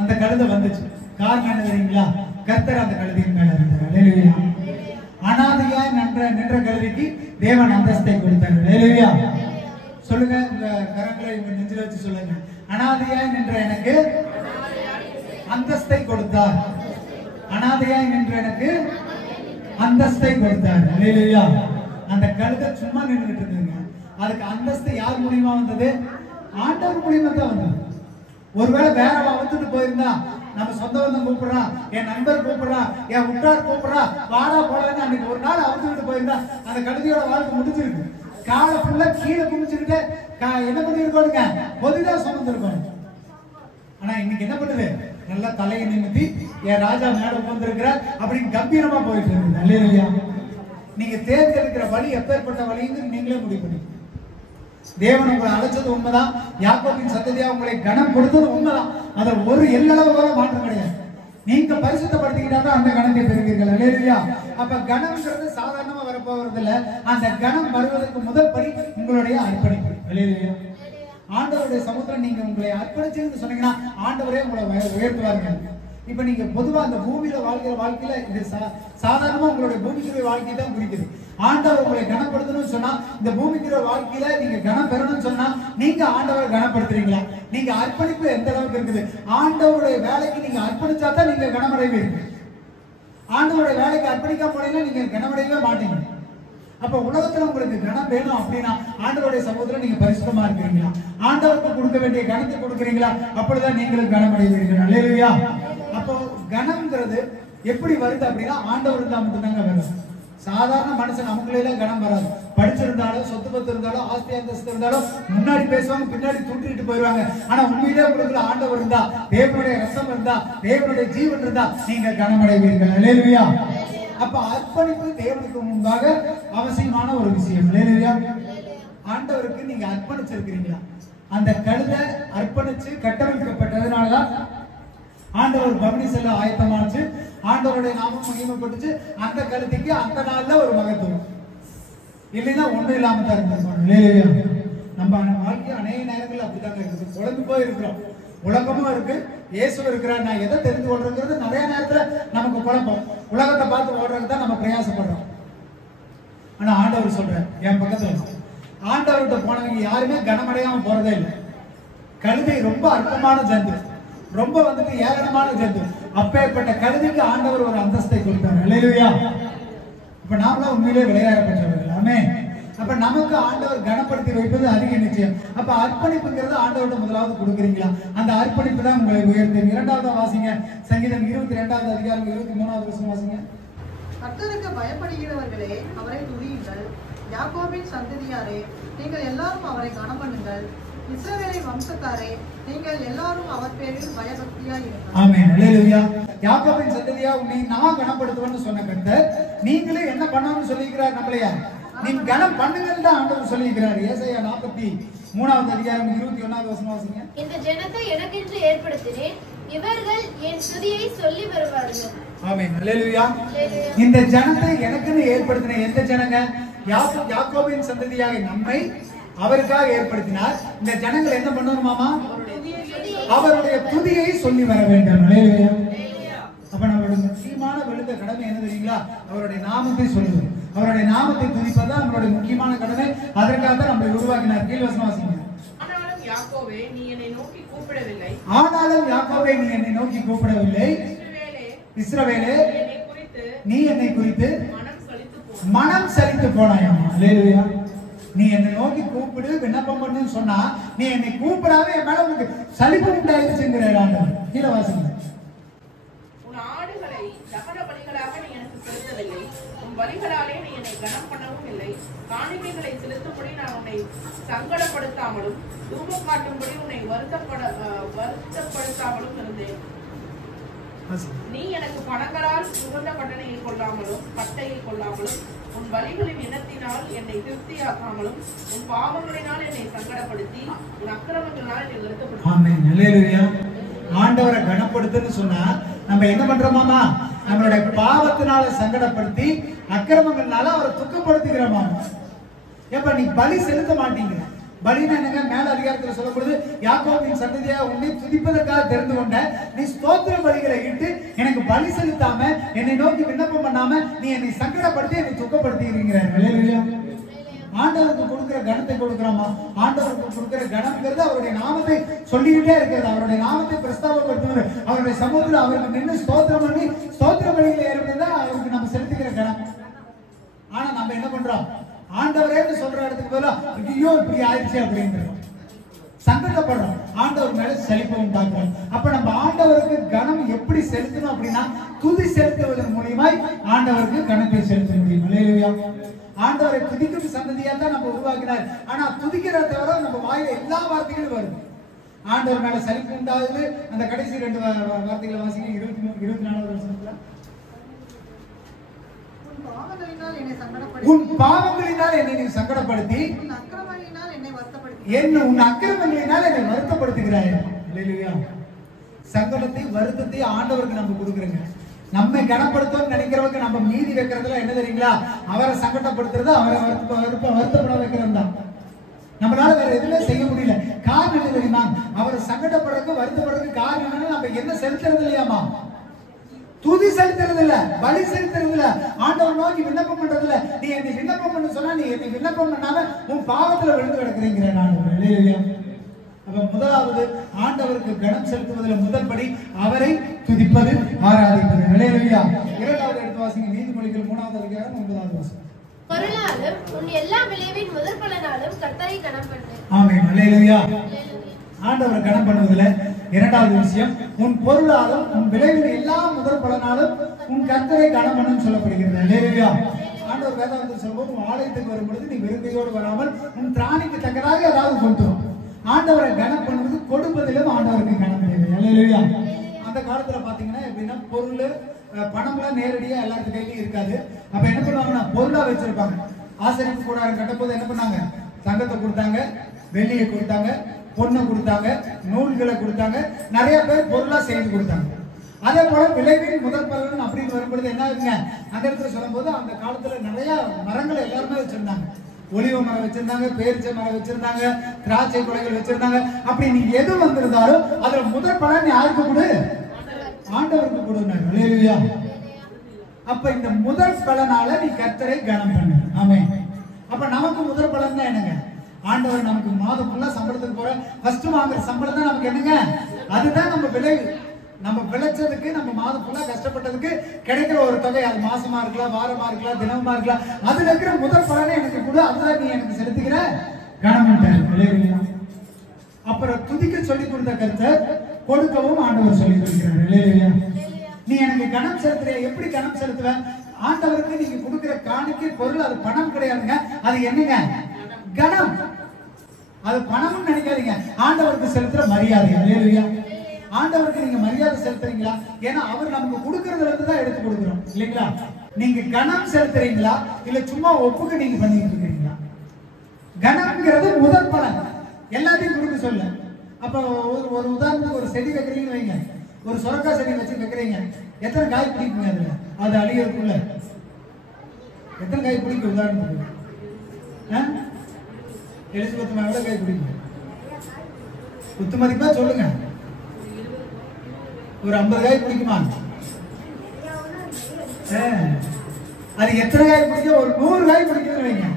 அந்த கழுதை வந்துச்சு. காரணம் என்ன தெரியுங்களா? கர்த்தர் அந்த கழுதையின் மேல இருந்தார். அல்லேலூயா. அனாதையா நின்ற கழுதைக்கு தேவன் அந்தஸ்தை கொடுத்தார். அல்லேலூயா. சொல்லுங்க, உங்க கரங்களை உங்க நெஞ்சில வச்சு சொல்லுங்க. அனாதையாய் நின்ற எனக்கு அந்தஸ்தை கொடுத்தார். அனாதையாய் நின்ற எனக்கு அந்தஸ்தை கொடுத்தார். அல்லேலூயா. அந்த கழுதை சும்மா நின்றுட்டு இருந்ததுங்க. அதுக்கு அந்தஸ்து யார் மூலியமா வந்தது? ஆண்டவர் மூலியமா தான் வந்தது. ஒருவேளை வேற வந்துட்டு போயிருந்தா, நம்ம சொந்த பந்தம் கூப்பிடுறான், என் நண்பர் கூப்பிடுறான், என் உற்றார் கூப்பிடுறா, வாடா போடான்னு அன்னைக்கு ஒரு நாள் அவுத்துட்டு போயிருந்தா அந்த கழுதையோட வாழ்க்கை முடிஞ்சிருக்கு. காலை ஃபுல்லா கீழே குமிச்சுக்கிட்டு என்ன பண்ணிருக்கோனுங்க? பொதுதா சுமந்துருக்கோம். ஆனா இன்னைக்கு என்ன பண்ணுது? நல்லா தலையை நிமித்தி என் ராஜா மேல உட்கார்ந்திருக்கிறார் அப்படின்னு கம்பீரமா போயிட்டு இருக்கு. அல்லேலூயா. நீங்க தேர்ந்தெடுக்கிற வழி எப்பேற்பட்ட வழின்னு நீங்களே முடிவு பண்ணி. தேவன் உங்களை அழைச்சது உண்மைதான். யாக்கோபின் சந்ததியா உங்களை கனம் கொடுத்தது உண்மைதான். அத ஒரு எல்லளவு கூட மாற்றம் கிடையாது. நீங்க பரிசுத்தப்படுத்திக்கிட்டா அந்த கணத்தை பெறுவீர்கள். அல்லேலூயா. அப்ப கணம்ங்கிறது சாதாரணமா வரப்போறது இல்ல. அந்த கணம் வருவதற்கு முதல் படி உங்களுடைய அர்ப்பணிப்பு. அல்லேலூயா. ஆண்டவருடைய சமூகத்துல நீங்க உங்களை அர்ப்பணிச்சுன்னு சொன்னீங்கன்னா ஆண்டவரே உங்களை உயர்த்துவார்கள். இப்ப நீங்க பொதுவா அந்த பூமியில வாழ்க்கிற வாழ்க்கையில இது சாதாரணமா உங்களுடைய பூமிக்குரிய வாழ்க்கையை தான் குறிக்குது. ஆண்டவர் உங்களை கனப்படுத்தணும்னு சொன்னா, இந்த பூமிக்குரிய வாழ்க்கையில நீங்க கனம் பெறணும்னு சொன்னா நீங்க ஆண்டவரை கனப்படுத்துறீங்களா? நீங்க அர்ப்பணிப்பு எந்த அளவுக்கு இருக்குது? ஆண்டவருடைய வேலைக்கு நீங்க அர்ப்பணிச்சா தான் நீங்க கனமடைவீர்கள். ஆண்டவருடைய வேலைக்கு அர்ப்பணிக்காம போனீங்கன்னா நீங்க கனமடையவே மாட்டீங்க. அப்ப உலகத்துல உங்களுக்கு கனம் வேணும் அப்படின்னா ஆண்டவருடைய சமூகத்துல நீங்க பரிசுத்தமா இருக்கிறீங்களா? ஆண்டவருக்கு கொடுக்க வேண்டிய கனத்தை கொடுக்குறீங்களா? அப்பொழுதுதான் நீங்களும் கனமடைவீர்கள். அல்லேலூயா. அப்போ கனம்ங்கிறது எப்படி வருது அப்படின்னா ஆண்டவர் இருந்தா மட்டும்தாங்க வரும். சாதாரண மனுஷன் நமக்குள்ள கனம் வராது. படிச்சிருந்தாலும் சொத்து பத்து இருந்தாலும் ஆஸ்தி அந்தஸ்து இருந்தாலும் முன்னாடி பேசுவாங்க, பின்னாடி தூண்டிட்டு போயிருவாங்க. ஆனா உண்மையிலே உங்களுக்கு ஆண்டவர் இருந்தா, தேவனுடைய ரசம் இருந்தா, தேவனுடைய ஜீவன் இருந்தா நீங்க கனமடைவீர்கள். அல்லேலூயா. அப்ப அர்ப்பணிப்பு தேவனுக்கு முன்பாக அவசியமான ஒரு விஷயம். அல்லேலூயா. ஆண்டவருக்கு நீங்க அர்ப்பணிச்சிருக்கிறீங்களா? அந்த கழுதை அர்ப்பணிச்சு கட்டமைக்கப்பட்டதுனாலதான் ஆண்டவர் பவனி செல்ல ஆயத்தமாச்சு. ஆண்டவருடைய நாமம் மகிமைப்பட்டுச்சு. அந்த கழுதைக்கு அந்த நாள்ல ஒரு மகத்துவம் இல்லைன்னா ஒண்ணும் இல்லாம தான் இருந்திருக்கோம். நம்ம வாழ்க்கை அநேக நேரங்கள் அப்படித்தாங்க இருக்குது. குழம்பு போய் இருக்கிறோம். உலகமும் இருக்கு, இயேசு இருக்கிறார். நான் எதை தெரிந்து கொள்றேங்கிறது நிறைய நேரத்துல நமக்கு குழப்பம். உலகத்தை பார்த்து ஓடுறதுக்கு தான் நம்ம பிரயாசப்படுறோம். ஆனா ஆண்டவர் சொல்றார் என் பக்கத்துல, ஆண்டவர்கிட்ட போனவங்க யாருமே கனமடையாம போறதே இல்லை. கழுதை ரொம்ப அற்பமான ஜந்து, ரொம்ப வந்துட்டு ஏளனமான ஜந்து. அப்பேற்பட்ட கழுதைக்கு ஆண்டவர் ஒரு அந்தஸ்தை கொடுத்தார். அல்லேலூயா. இப்ப நாமளும் உண்மையிலே விளையாட பெற்றவர்கள். ஆமென். அப்ப நமக்கு ஆண்டவர் கனப்படுத்தி வைப்பது அதிக நிச்சயம். அப்ப அர்ப்பணிப்புங்கிறது ஆண்டவர்கிட்ட முதலாவது கொடுக்குறீங்களா? அந்த அர்ப்பணிப்பு தான் உங்களை உயர்த்தும். இரண்டாவது வாசிங்க, சங்கீதம் 22வது அதிகாரம் 23வது வசனம் வாசிங்க. கர்த்தருக்கு பயப்படுகிறவர்களே அவரை துதியுங்கள். யாக்கோபின் சந்ததியாரே நீங்கள் எல்லாரும் அவரை கனம் பண்ணுங்கள். இஸ்ரவேலின் வம்சத்தாரே நீங்கள் எல்லாரும் அவர் பேரில் பயபக்தியாய் இருங்கள். ஆமென். அல்லேலூயா. யாக்கோபின் சந்ததியா உன்னை நான் கனப்படுத்துவேன்னு சொன்ன கர்த்தர் நீங்களே என்ன பண்ணணும்னு சொல்லிக்கிறார் நம்மளையா? நீங்க கனம் பண்ணுங்கன்னு தான் ஆண்டவர் சொல்லிக்கிறார். ஏசாயா 43வது அதிகாரம் 21வது வசனம் வாசிங்க. இந்த ஜனத்தை எனக்கென்று ஏற்படுத்தினேன், இவர்கள் என் துதியை சொல்லி வருவார்கள். ஆமென். அல்லேலூயா. இந்த ஜனத்தை எனக்குன்னு ஏற்படுத்தின எந்த ஜனங்க? யாக்கோபின் சந்ததியாக நம்மை அவருக்காக ஏற்படுத்தினார். இந்த ஜனங்கள் என்ன பண்ணணுமாமா? அவருடைய துதியை சொல்லி வர வேண்டும். அல்லேலூயா. அப்ப நம்மளுடைய முக்கியமான விழுந்த கடமை என்ன தெரியுங்களா? அவருடைய நாமத்தை சொல்லுவது, அவருடைய நாமத்தை துதிப்பதுதான் நம்மளுடைய முக்கியமான கடமை. அதற்காக தான் நம்மளை உருவாக்கினார். கீழ் வசனம் வாசிங்க. ஆனாலும் யாக்கோபே நீ என்னை நோக்கி கூப்பிடவில்லை. ஆனாலும் யாக்கோபே நீ என்னை நோக்கி கூப்பிடவில்லை. இஸ்ரவேலே நீ என்னை குறித்து மனம் சலித்து போனாயாம். அல்லேலூயா. நீ என்னை நோக்கி கூப்பிடு, விண்ணப்பம் பண்ணுன்னு சொன்னா நீ என்னை கூப்பிடாம என் மேல உனக்கு சலிப்பு உண்டாயிருச்சுங்கிற ஆண்டவர். கீழே வாசிங்க. உன் ஆடுகளை தகன பலிகளாக நீ எனக்கு செலுத்தவில்லை, உன் பலிகளாலே நீ என்னை கனம் பண்ணவும் இல்லை. காணிக்கைகளை செலுத்தும்படி நான் உன்னை சங்கடப்படுத்தாமலும் தூபம் காட்டும்படி உன்னை வருத்தப்படுத்தாமலும் இருந்தேன். நீ எனக்கு பணங்களால் சுகந்த பட்டணையில் கொள்ளாமலும் உன் வழிகளின் இனத்தினால் என்னை திருப்தியாக்காமலும் உன் பாவங்களினால் என்னை சங்கடப்படுத்தி உன் அக்கிரமங்களினால் என்னை வருத்தப்படுத்தி. ஆண்டவரை கனப்படுத்துன்னு சொன்னா நம்ம என்ன பண்றோமாமா? நம்மளுடைய பாவத்தினால சங்கடப்படுத்தி அக்கிரமங்கள்னால அவரை துக்கப்படுத்துகிறோமா? எப்ப நீ பலி செலுத்த மாட்டீங்க. பலினா என்னங்க? மேல அதிகாரத்தில் சொல்லப்படுது, யாக்கோபின் சந்ததியா உன்னை துதிப்பதற்காக தெரிந்து கொண்ட நீ ஸ்தோத்திர பலிகளை இட்டு எனக்கு பலி செலுத்தாம என்னை நோக்கி விண்ணப்பம் பண்ணாம நீ என்னை சங்கடப்படுத்தி என்னை துக்கப்படுத்துகிறீங்க. ஆண்டவருக்கு கொடுக்கிற கணத்தை கொடுக்கிறோமா? ஆண்டவருக்கு கொடுக்கிற கணம்ங்கிறது அவருடைய நாமத்தை சொல்லிக்கிட்டே இருக்கிறது, அவருடைய நாமத்தை பிரஸ்தாபப்படுத்துவது, அவருடைய சமூகத்தில் அவருக்கு நின்று ஸ்தோத்திரம் பண்ணி ஸ்தோத்திர பலிகளை ஏற்படுதான் அவருக்கு நம்ம செலுத்துகிற கணம். ஆனா நம்ம என்ன பண்றோம்? ஆண்டவரே சொல்ற இடத்துக்கு பதிலா ஐயோ இப்படி ஆயிடுச்சு அப்படின்றோம், சங்கடப்படுறோம், ஆண்டவர் மேல செழிப்பை உண்டாக்குறோம். அப்ப நம்ம ஆண்டவருக்கு கனம் எப்படி செலுத்தணும் அப்படின்னா துதி செலுத்துவதன் மூலியமாய் ஆண்டவருக்கு கணத்தை செலுத்த முடியும். அல்லேலூயா. ஆண்டவரை துதிக்கும் சந்ததியா தான் நம்ம உருவாக்கினார். ஆனா துதிக்கிறத தவிர நம்ம வாயில எல்லா வார்த்தைகளும் வருது. ஆண்டவர் மேல செழிப்பு உண்டாகுது. அந்த கடைசி 2 வார்த்தைகளை வாசிக்க 24வது வசனத்துல உன் பாவங்களினால் என்னை நீ சங்கடப்படுத்தி உன் அக்கிரமங்களினால் என்னை வருத்தப்படுத்துகிறாய். அல்லேலூயா. சங்கடத்தை வருத்தத்தை ஆண்டவருக்கு நம்ம கொடுக்குறோங்க. நம்மை கனப்படுத்தணும்னு நினைக்கிறவங்க நம்ம மீதி வைக்கிறதுல என்ன தெரியுங்களா? அவரை சங்கடப்படுத்துறது, அவரை வருத்தப்பட வைக்கிறது தான். நம்மளால வேற எதுவுமே செய்ய முடியல. காரணம் என்ன தெரியுமா? அவரை சங்கடப்படுறதுக்கு வருத்தப்படுறதுக்கு காரணம் என்னன்னா நம்ம என்ன செலுத்துறது இல்லையாமா? துதி செலுத்துறது இல்ல, பலி செலுத்துறது இல்ல, ஆண்டவர் நோக்கி விண்ணப்பம் பண்றது இல்ல. நீ என்னை விண்ணப்பம் பண்ண சொன்னா நீ என்னை விண்ணப்பம் பண்ணாம உன் பாவத்துல விழுந்து கிடக்குறீங்கிற ஆண்டவர். அல்லேலூயா. அப்ப முதலாவது ஆண்டவருக்கு கனம் செலுத்துவதில் முதல் படி அவரை துதிப்பது, ஆராதிப்பது. அல்லேலூயா. இரண்டாவது எடுத்து வாசிங்க, நீதிமொழிகள் 3வது அதிகாரம் 9வது வசனம். பொருளாலும் உன் எல்லா விளைவின் முதல் பலனாலும் கர்த்தரை கனம் பண்ணு. ஆமென். அல்லேலூயா. ஆண்டவரை கனம் பண்ணுவதுல இரண்டாவது விஷயம், உன் பொருளாலும் உன் விளைவின் எல்லா முதல் பலனாலும் உன் கர்த்தரை கனம் பண்ணுன்னு சொல்லப்படுகிறது. அல்லேலூயா. ஆண்டவர் வேதாகமத்தில் சொல்லும்போது உன் ஆலயத்துக்கு வரும்பொழுது நீ வெறுங்கையோடு வராமல் உன் திராணிக்கு தக்கதாக ஏதாவது கொண்டு வரும். ஆண்டவரை கனம் பண்ணுவது கொடுப்பதிலும் ஆண்டவருக்கு கனம் தேவை. அல்லேலூயா. அந்த காலத்துல பாத்தீங்கன்னா எப்படின்னா பொருள் பணம்லாம் நேரடியா எல்லாத்து கையிலயும் இருக்காது. அப்ப என்ன பண்ணுவாங்கன்னா பொருளா வச்சிருப்பாங்க. ஆசரிப்பு கூடாரம் கட்டும் போது என்ன பண்ணாங்க? தங்கத்தை கொடுத்தாங்க, வெள்ளியை கொடுத்தாங்க, பொண்ணை கொடுத்தாங்க, நூல்களை கொடுத்தாங்க, நிறைய பேர் பொருளா செய்து கொடுத்தாங்க. அதே போல விளைவின் முதல் பலன் அப்படின்னு வரும்பொழுது என்ன ஆகுங்க? அந்த இடத்துல சொல்லும் போது அந்த காலத்துல நிறைய மரங்களை எல்லாருமே வச்சிருந்தாங்க. ஒலிவ மரம் வச்சிருந்தாங்க, பேரிச்சை மரம் வச்சிருந்தாங்க, திராட்சை கொலைகள் வச்சிருந்தாங்க. அப்படி நீ எது வந்திருந்தாலும் அதுல முதல் பலன் யாருக்கு கொடு? ஆண்டவருக்கு கொடுனாங்க. அல்லேலூயா. அப்ப இந்த முதல் பலனால நீ கர்த்தரை கனம் பண்ணு. ஆமென். அப்ப நமக்கு முதல் பலன் தான் என்னங்க? ஆண்டவர் நமக்கு மாதம் ஃபுல்லா சம்பளத்துக்கு போற ஃபர்ஸ்ட் வாங்குற சம்பளம் தான் நமக்கு என்னங்க? அதுதான் நம்ம விளைவு. நம்ம விளைச்சதுக்கு, நம்ம மாதம் ஃபுல்லா கஷ்டப்பட்டதுக்கு கிடைக்கிற ஒரு தொகை. அது மாசமா இருக்கலாம், வாரமா இருக்கலாம், தினமா இருக்கலாம். அதுல இருக்கிற முதல் பலனை எனக்கு கொடு, அதுதான் நீ எனக்கு செலுத்துகிற கனம். அப்புறம் துதிக்க சொல்லி கொடுத்த கர்த்தர் கொடுக்கவும் ஆண்டவர் சொல்லி கொடுக்கிறார். நீ எனக்கு கனம் செலுத்துற. எப்படி கனம் செலுத்துவ? ஆண்டவருக்கு நீங்க கொடுக்கிற காணிக்கை பொருள் அது பணம் கிடையாதுங்க. அது என்னங்க? கனம். அது பணம்னு நினைக்காதீங்க. ஆண்டவருக்கு செலுத்துற மரியாதை. அல்லேலூயா. ஆண்டவருக்கு நீங்க மரியாதை செலுத்துறீங்களா? ஏன்னா அவர் நமக்கு கொடுக்கறதுல இருந்து தான் எடுத்து கொடுக்குறோம் இல்லைங்களா? நீங்க கனம் செலுத்துறீங்களா இல்ல சும்மா ஒப்புக்கு நீங்க பண்ணிட்டு இருக்கீங்களா? கனம்ங்கிறது முதல் பலன். எல்லாத்தையும் கொடுக்க சொல்ல. அப்ப ஒரு உதாரணத்துக்கு ஒரு செடி வைக்கிறீங்கன்னு வைங்க. ஒரு சொரக்காய் செடி வச்சு வைக்கிறீங்க. எத்தனை காய் பிடிக்குங்க? அதுல அது அழியறதுக்குள்ள எத்தனை காய் பிடிக்கும்? உதாரணத்துக்கு எலிசபெத் எவ்வளவு காய் பிடிக்கும்? குத்து மதிப்பா சொல்லுங்க. ஒரு 50 காய் பிடிக்குமா? அது எத்தனை காய் பிடிக்கும்? ஒரு 100 காய் பிடிக்குதுன்னு வைங்க.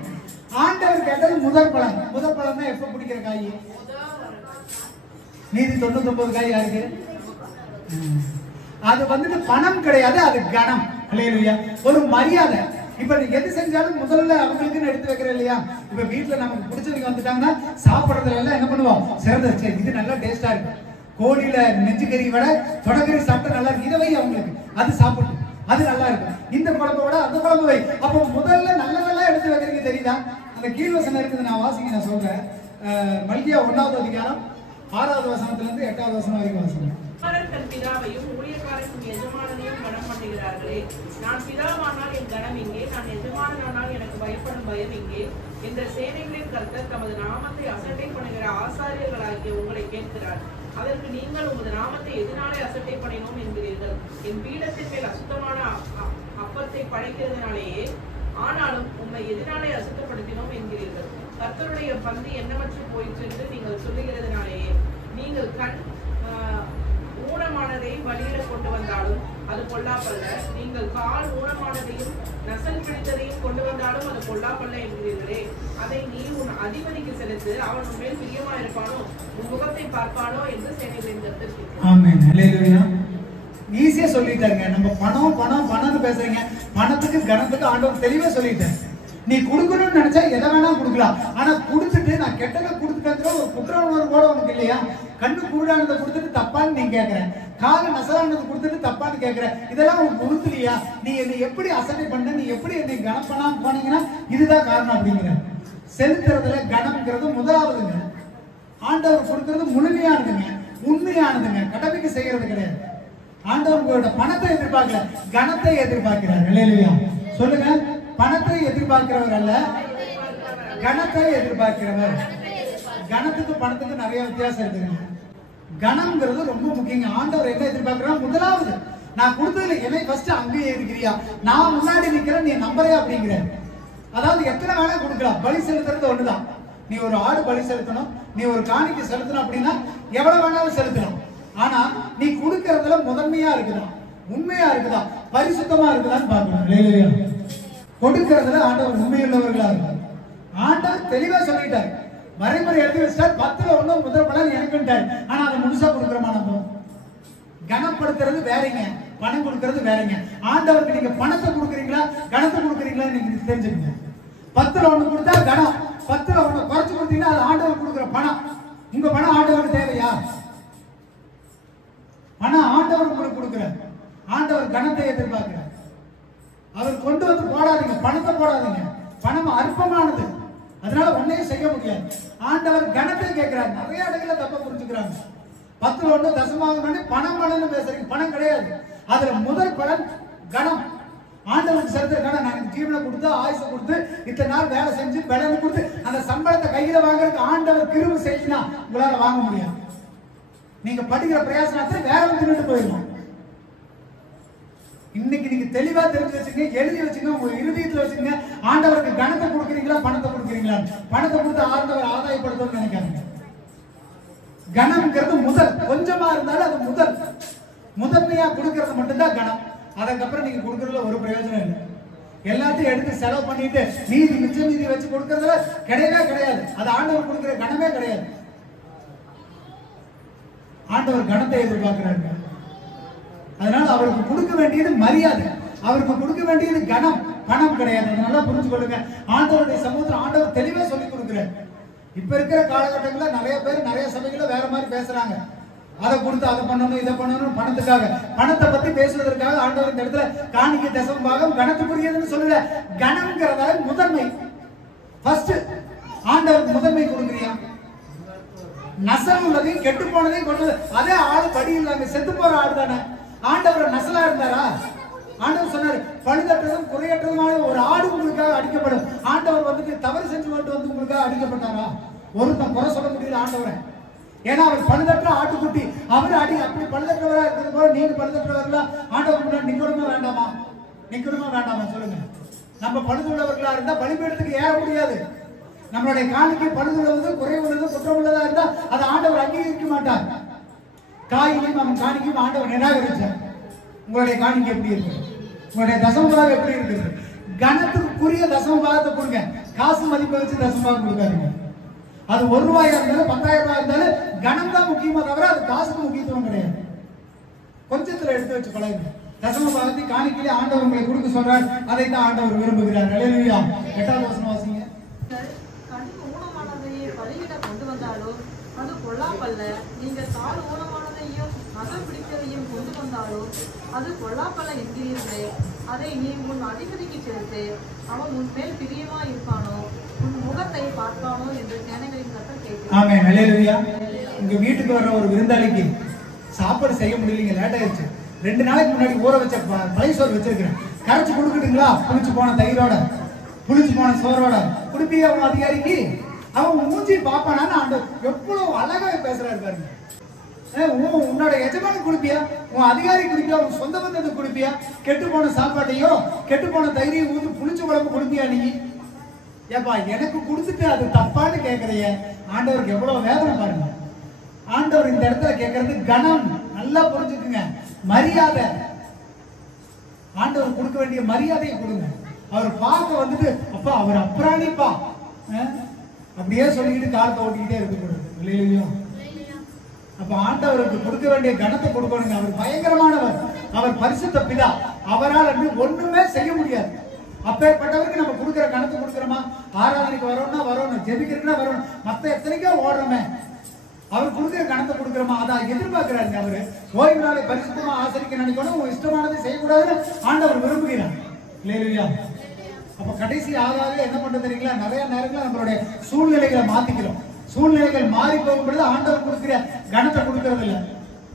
ஆண்டவர் கேட்டது முதல் பலன். முதல் பலன் தான் எப்ப பிடிக்கிற காய்? மீதி 99 காய் யாருக்கு? அது வந்துட்டு பணம் கிடையாது, அது கனம். அல்லேலூயா. ஒரு மரியாதை. இப்ப நீ எது செஞ்சாலும் முதல்ல அவங்களுக்குன்னு எடுத்து வைக்கிற இல்லையா? இப்ப வீட்டுல நமக்கு பிடிச்சவங்க வந்துட்டாங்கன்னா சாப்பிடறதுல எல்லாம் என்ன பண்ணுவோம்? சிறந்த இது நல்லா டேஸ்டா இருக்கு. கோழியில நெஞ்சு கறி விட தொடக்கறி சாப்பிட்டா நல்லா இருக்கு. இதை வை அவங்களுக்கு, அது சாப்பிட்டு அது நல்லா இருக்கும். இந்த குழம்பை விட அந்த குழம்பு வை. அப்போ முதல்ல நல்லதெல்லாம் எடுத்து வைக்கிறீங்க. தெரியுதா? அந்த கீழ்வசனம் இருக்குது, நான் வாசிங்க, நான் சொல்றேன். மல்கியா 1வது அதிகாரம் 6வது வசனத்துல இருந்து 8வது வசனம் வரைக்கும் வாசிங்க. தன் பிதாவையும் ஊழியக்காரன் எஜமானனையும் கனம் பண்ணுகிறார்களே, நான் பிதாவானால் என் கனம் இங்கே, நான் எஜமானனானால் எனக்கு பயப்படும் பயம் இங்கே என்ற சேனைகளின் கர்த்தர் தமது நாமத்தை அசட்டை பண்ணுகிற ஆசாரியர்களாகிய உங்களை கேட்கிறார். அதற்கு நீங்கள் உமது நாமத்தை எதனாலே அசட்டை பண்ணினோம் என்கிறீர்கள். என் பீடத்தின் மேல் அசுத்தமான அப்பத்தை படைக்கிறதுனாலேயே, ஆனாலும் உம்மை எதனாலே அசுத்தப்படுத்தினோம் என்கிறீர்கள். கர்த்தருடைய பந்தி எண்ணமற்று போயிற்று என்று நீங்கள் சொல்லுகிறதுனாலேயே, நீங்கள் கண் ஊனமானதை வழியில கொண்டு வந்தாலும் அது பொல்லாப்பல்ல, நீங்கள் கால் ஊனமானதையும் நசல் பிடித்ததையும் கொண்டு வந்தாலும் அது பொல்லாப்பல்ல என்கிறீர்களே. அதை நீ உன் அதிபதிக்கு செலுத்து, அவன் உன்மேல் பிரியமா இருப்பானோ, உன் முகத்தை பார்ப்பானோ என்று சேனைகளின் கர்த்தர் கேட்கிறார். ஆமென். ஹல்லேலூயா. ஈஸியா சொல்லிட்டாங்க. நம்ம பணம் பணம் பணம்னு பேசுறீங்க. பணத்துக்கு கணத்துக்கு ஆண்டவர் தெளிவா சொல்லிட்டாங்க. நீ கொடுக்கணும்னு நினைச்சா எதை வேணா கொடுக்கலாம். ஆனா கொடுத்துட்டு நான் கெட்டதை கொடுத்துட்டேங்கிற ஒரு குற்ற உணர்வு கூட உனக்கு இல்லையா? கண்ணு குருடானதை கொடுத்துட்டு தப்பான்னு நீ கேட்கிற, கால நசலானதை கொடுத்துட்டு தப்பான்னு கேட்கிற, இதெல்லாம் உனக்கு உறுத்தலையா? நீ என்னை எப்படி அசட்டை பண்ண, நீ எப்படி என்னை கனம் பண்ணாம போனீங்கன்னா இதுதான் காரணம் அப்படிங்கிற. செலுத்துறதுல கனம்ங்கிறது முதலாவதுங்க. ஆண்டவர் கொடுக்கறது முழுமையானதுங்க, உண்மையானதுங்க, கடமைக்கு செய்யறது கிடையாது. ஆண்டவர் உங்களோட பணத்தை எதிர்பார்க்கல, கனத்தை எதிர்பார்க்கிறார். இல்லையா? சொல்லுங்க. பணத்தை எதிர்பார்க்கிறவர் அல்ல, கனத்தை எதிர்பார்க்கிறவர். கனத்துக்கு பணத்துக்கு நிறைய வித்தியாசம் இருக்குங்க. கனம்ங்கிறது ரொம்ப முக்கியங்க. ஆண்டவர் என்ன எதிர்பார்க்கிறா? முதலாவது நான் கொடுத்ததுல என்னை ஃபர்ஸ்ட் அங்கேயே இருக்கிறியா, நான் முன்னாடி நிக்கிறேன், நீ நம்பரையா அப்படிங்கிற. அதாவது எத்தனை வேணா கொடுக்கலாம். பலி செலுத்துறது ஒண்ணுதான். நீ ஒரு ஆடு பலி செலுத்தணும், நீ ஒரு காணிக்கை செலுத்தணும் அப்படின்னா எவ்வளவு வேணாலும் செலுத்தலாம். ஆனா நீ கொடுக்கறதுல முதன்மையா இருக்குதா, உண்மையா இருக்குதா, பரிசுத்தமா இருக்குதான்னு பாக்கணும். கொடுக்கறதுல ஆண்டவர் உண்மையுள்ளவர்களா இருக்கும். ஆண்டவர் தெளிவா சொல்லிட்டார், வரைமுறை எழுதி வச்சிட்டார். 10ல் 1 முதல் பலன் எனக்குட்டார். ஆனா அதை முழுசா கொடுக்குறோமா? நம்ம கனப்படுத்துறது வேறங்க, பணம் கொடுக்கறது வேறங்க. ஆண்டவருக்கு நீங்க பணத்தை கொடுக்குறீங்களா, கனத்தை கொடுக்குறீங்களா நீங்க தெரிஞ்சுக்கங்க. 10ல் 1 கொடுத்தா கனம், 10ல் 1 குறைச்சு கொடுத்தீங்கன்னா அது ஆண்டவர் கொடுக்குற பணம். உங்க பணம் ஆண்டவருக்கு தேவையா? பணம் ஆண்டவர் உங்களுக்கு கொடுக்குறார். ஆண்டவர் கனத்தை எதிர்பார்க்கிறார். அவர் கொண்டு வந்து போடாதீங்க, பணத்தை போடாதீங்க. பணம் அற்பமானது, அதனால ஒன்னையும் செய்ய முடியாது. ஆண்டவர் கனத்தை கேட்கிறார். நிறைய இடத்துல தப்ப புரிஞ்சுக்கிறாங்க. 10ல் 1 தசமாகணும்னு பணம் பலன்னு பேசுறீங்க. பணம் கிடையாது. அதுல முதல் பலன் கனம். ஆண்டவருக்கு செலுத்துற கனம். நான் ஜீவனை கொடுத்து, ஆயுசை கொடுத்து, இத்தனை நாள் வேலை செஞ்சு பலனை கொடுத்து அந்த சம்பளத்தை கையில வாங்குறதுக்கு ஆண்டவர் கிருபை செய்யினா உங்களால வாங்க முடியாது. நீங்க படிக்கிற பிரயாசனத்தை வேற வந்து போயிடும். இன்னைக்கு நீங்க தெளிவா தெரிஞ்சு வச்சுங்க, எழுதி வச்சுங்க, உங்க இருதயத்துல வச்சுங்க. ஆண்டவருக்கு கனத்தை கொடுக்குறீங்களா, பணத்தை கொடுக்குறீங்களா? பணத்தை கொடுத்து ஆண்டவர் ஆதாயப்படுத்தணும்னு நினைக்காதீங்க. கனம்ங்கிறது முதல், கொஞ்சமா இருந்தாலும் அது முதல். முதன்மையா கொடுக்கறது மட்டும்தான் கனம். அதுக்கப்புறம் நீங்க கொடுக்கறதுல ஒரு பிரயோஜனம் இல்லை. எல்லாத்தையும் எடுத்து செலவு பண்ணிட்டு மீதி மிச்ச மீதி வச்சு கொடுக்கறதுல கிடையவே கிடையாது. அது ஆண்டவர் கொடுக்கிற கனமே கிடையாது. ஆண்டவர் கனத்தை எதிர்பார்க்கிறாங்க. அதனால அவருக்கு கொடுக்க வேண்டியது மரியாதை, அவருக்கு கொடுக்க வேண்டியது கனம், பணம் கிடையாது. அதனால புரிஞ்சு கொள்ளுங்க. ஆண்டவருடைய சமூகத்தில் ஆண்டவர் தெளிவா சொல்லி கொடுக்கிறார். இப்ப இருக்கிற காலகட்டங்களில் நிறைய பேர் நிறைய சபைகளை வேற மாதிரி பேசுறாங்க. அதை கொடுத்து அதை பண்ணணும், இதை பண்ணணும், பணத்துக்காக. பணத்தை பத்தி பேசுவதற்காக ஆண்டவர் இந்த இடத்துல காணிக்கை தசம பாகம் கனத்துக்குரியதுன்னு சொல்லல. கனம்ங்கிறதால முதன்மை ஃபர்ஸ்ட் ஆண்டவருக்கு முதன்மை கொடுக்குறியா? நசல் உள்ளதையும் கெட்டு போனதையும் கொண்டு அதே ஆளு படி இல்லாம செத்து போற ஆடு தானே. ஆண்டவர் நசலா இருந்தாரா? ஆண்டவர் சொன்னாரு, பழுதற்றதும் குறையற்றதுமான ஒரு ஆடு உங்களுக்காக அடிக்கப்படும். ஆண்டவர் வந்துட்டு தவறு செஞ்சு கொண்டு வந்து உங்களுக்காக அடிக்கப்பட்டாரா? ஒருத்தன் குறை சொல்ல முடியல ஆண்டவரை. ஏன்னா அவர் பழுதற்ற ஆட்டுக்குட்டி. அவர் அப்படி பழுதற்றவரா இருக்கிறது போல நீங்க பழுதற்றவர்களா ஆண்டவர் முன்னாடி நிக்கணுமா வேண்டாமா? நிக்கணுமா வேண்டாமா சொல்லுங்க. நம்ம பழுதுள்ளவர்களா இருந்தா பலிபீடத்துக்கு ஏற முடியாது. நம்மளுடைய காணிக்கை பழுதுள்ளது, குறைவுள்ளது, குற்றம் உள்ளதா இருந்தா அதை ஆண்டவர் அங்கீகரிக்க மாட்டார். காயிலையும் அவன் காணிக்கையும் ஆண்டவர் நிராகரிச்சார். உங்களுடைய காணிக்கை எப்படி இருக்கு? உங்களுடைய தசமபாகம் எப்படி இருக்குது? கனத்துக்குரிய தசமபாகத்தை கொடுங்க. காசு மதிப்பை வச்சு தசமபாகம் கொடுக்காதீங்க. அது 1 ரூபாயா இருந்தாலும் 10,000 ரூபாய் இருந்தாலும் கனம் தான் முக்கியமா தவிர அது காசுக்கு முக்கியத்துவம் கிடையாது. கொஞ்சத்துல எடுத்து வச்சு பழகுங்க. தசமபாகத்தை காணிக்கையிலே ஆண்டவர் உங்களை கொடுக்க சொல்றார். அதை தான் ஆண்டவர் விரும்புகிறார். ஹல்லேலூயா. 8வது வசனம் வாசிங்க. கொண்டு வந்தாலும் அது பொல்லாப்பல்ல. நீங்கள் கால் ஊனமானதையும் நகல் பிடித்ததையும் கொண்டு வந்தாலும் அது பொல்லாப்பல்ல என்கிறீர்களே. அதை நீ உன் அதிபதிக்கு செலுத்து, அவன் உன் மேல் பிரியமா இருப்பானோ, உன் முகத்தை பார்ப்பானோ என்று சேனைகளின் கர்த்தர் கேட்கிறார். ஆமென். ஹல்லேலூயா. உங்க வீட்டுக்கு வர்ற ஒரு விருந்தாளிக்கு சாப்பாடு செய்ய முடியலைங்க, லேட் ஆயிடுச்சு. 2 நாளைக்கு முன்னாடி ஊற வச்ச பழைய சோறு வச்சிருக்கிறேன், கரைச்சு கொடுக்கட்டுங்களா? புளிச்சு போன தயிரோட, புளிச்சு போன சோறோட குடுப்பியா அவன் அதிகாரிக்கு? அவன் மூஞ்சி பாப்பானான்னு ஆண்டவர் எவ்வளவு அழகா பேசுறாரு பாருங்க. உன்னோட எஜமான குடுப்பியா, உன் அதிகாரி குடுப்பியா, உன் சொந்த பந்தத்தை குடுப்பியா? கெட்டு போன சாப்பாட்டையோ கெட்டு போன தயிரையும் ஊந்து புளிச்ச குழம்பு குடுப்பியா நீ? ஏப்பா எனக்கு கொடுத்துட்டு அது தப்பான்னு கேட்கறைய ஆண்டவருக்கு எவ்வளவு வேதனை பாருங்க. ஆண்டவர் இந்த இடத்துல கேட்கறது கணம், நல்லா புரிஞ்சுக்குங்க, மரியாதை. ஆண்டவர் கொடுக்க வேண்டிய மரியாதையை கொடுங்க. அவர் பார்க்க வந்துட்டு அப்பா அவர் அப்ராணிப்பா அப்படியே சொல்லிக்கிட்டு காலத்தை ஓட்டிக்கிட்டே இருக்கக்கூடாது இல்லையா? அப்ப ஆண்டவருக்கு கொடுக்க வேண்டிய கணத்தை கொடுக்கணுங்க. அவர் பயங்கரமானவர், அவர் பரிசுத்த பிதா, அவரால் ஒண்ணுமே செய்ய முடியாது. அப்பேற்பட்டவருக்கு நம்ம கொடுக்குற கணத்தை கொடுக்குறோமா? ஆராதனைக்கு வரோம்னா வரணும், ஜெபிக்கிறதுனா வரணும், மத்த எத்தனைக்கோ ஓடுறோமே, அவர் கொடுக்குற கணத்தை கொடுக்குறோமா? அதான் எதிர்பார்க்கிறாருங்க. அவரு ஓய்வு நாளை பரிசுத்தமா ஆசரிக்க நினைக்கணும், உங்க இஷ்டமானதை செய்யக்கூடாதுன்னு ஆண்டவர் விரும்புகிறார் இல்லையா? அப்ப கடைசி ஆகாத என்ன பண்றது தெரியுங்களா? நிறைய நேரங்களில் நம்மளுடைய சூழ்நிலைகளை மாத்திக்கிறோம். சூழ்நிலைகள் மாறி போகும் பொழுது ஆண்டவர் கொடுக்குற கணத்தை கொடுக்கறது இல்லை.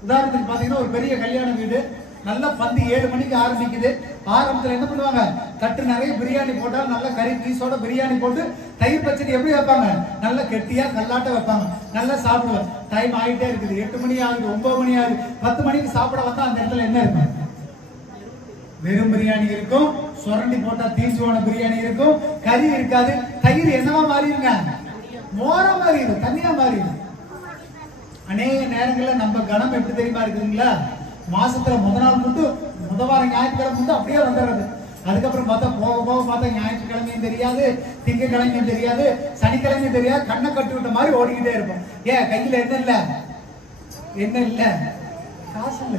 உதாரணத்துக்கு பாத்தீங்கன்னா ஒரு பெரிய கல்யாண வீடு, நல்லா பந்தி 7 மணிக்கு ஆரம்பிக்குது. ஆரம்பத்துல என்ன பண்ணுவாங்க? தட்டு நிறைய பிரியாணி போட்டால் நல்ல கறி பீஸோட பிரியாணி போட்டு தயிர் பச்சடி எப்படி வைப்பாங்க? நல்ல கெட்டியா கல்லாட்ட வைப்பாங்க, நல்லா சாப்பிடுவேன். டைம் ஆகிட்டே இருக்குது, 8 மணி ஆகுது, 9 மணி ஆகுது, 10 மணிக்கு சாப்பிட வந்தா அந்த இடத்துல என்ன இருக்கும்? வெறும் பிரியாணி இருக்கும், சுரண்டி போட்டா தீஞ்சு போன பிரியாணி இருக்கும், கறி இருக்காது. தயிர் என்னவா மாறிடுங்க? மோரா மாறிடு, தண்ணியா மாறிடு. அநேக நேரங்கள்ல நம்ம கணம் எப்படி தெரியுமா இருக்குதுங்களா? மாசத்துல முத நாள் மட்டும், முத வாரம் ஞாயிற்றுக்கிழமை மட்டும் அப்படியே வந்துடுறது. அதுக்கப்புறம் பார்த்தா போக போக பார்த்தா ஞாயிற்றுக்கிழமையும் தெரியாது, திங்கக்கிழமையும் தெரியாது, சனிக்கிழமையும் தெரியாது, கண்ணை கட்டு விட்ட மாதிரி ஓடிக்கிட்டே இருப்போம். ஏன் கையில என்ன இல்ல? என்ன இல்ல? காசு இல்ல.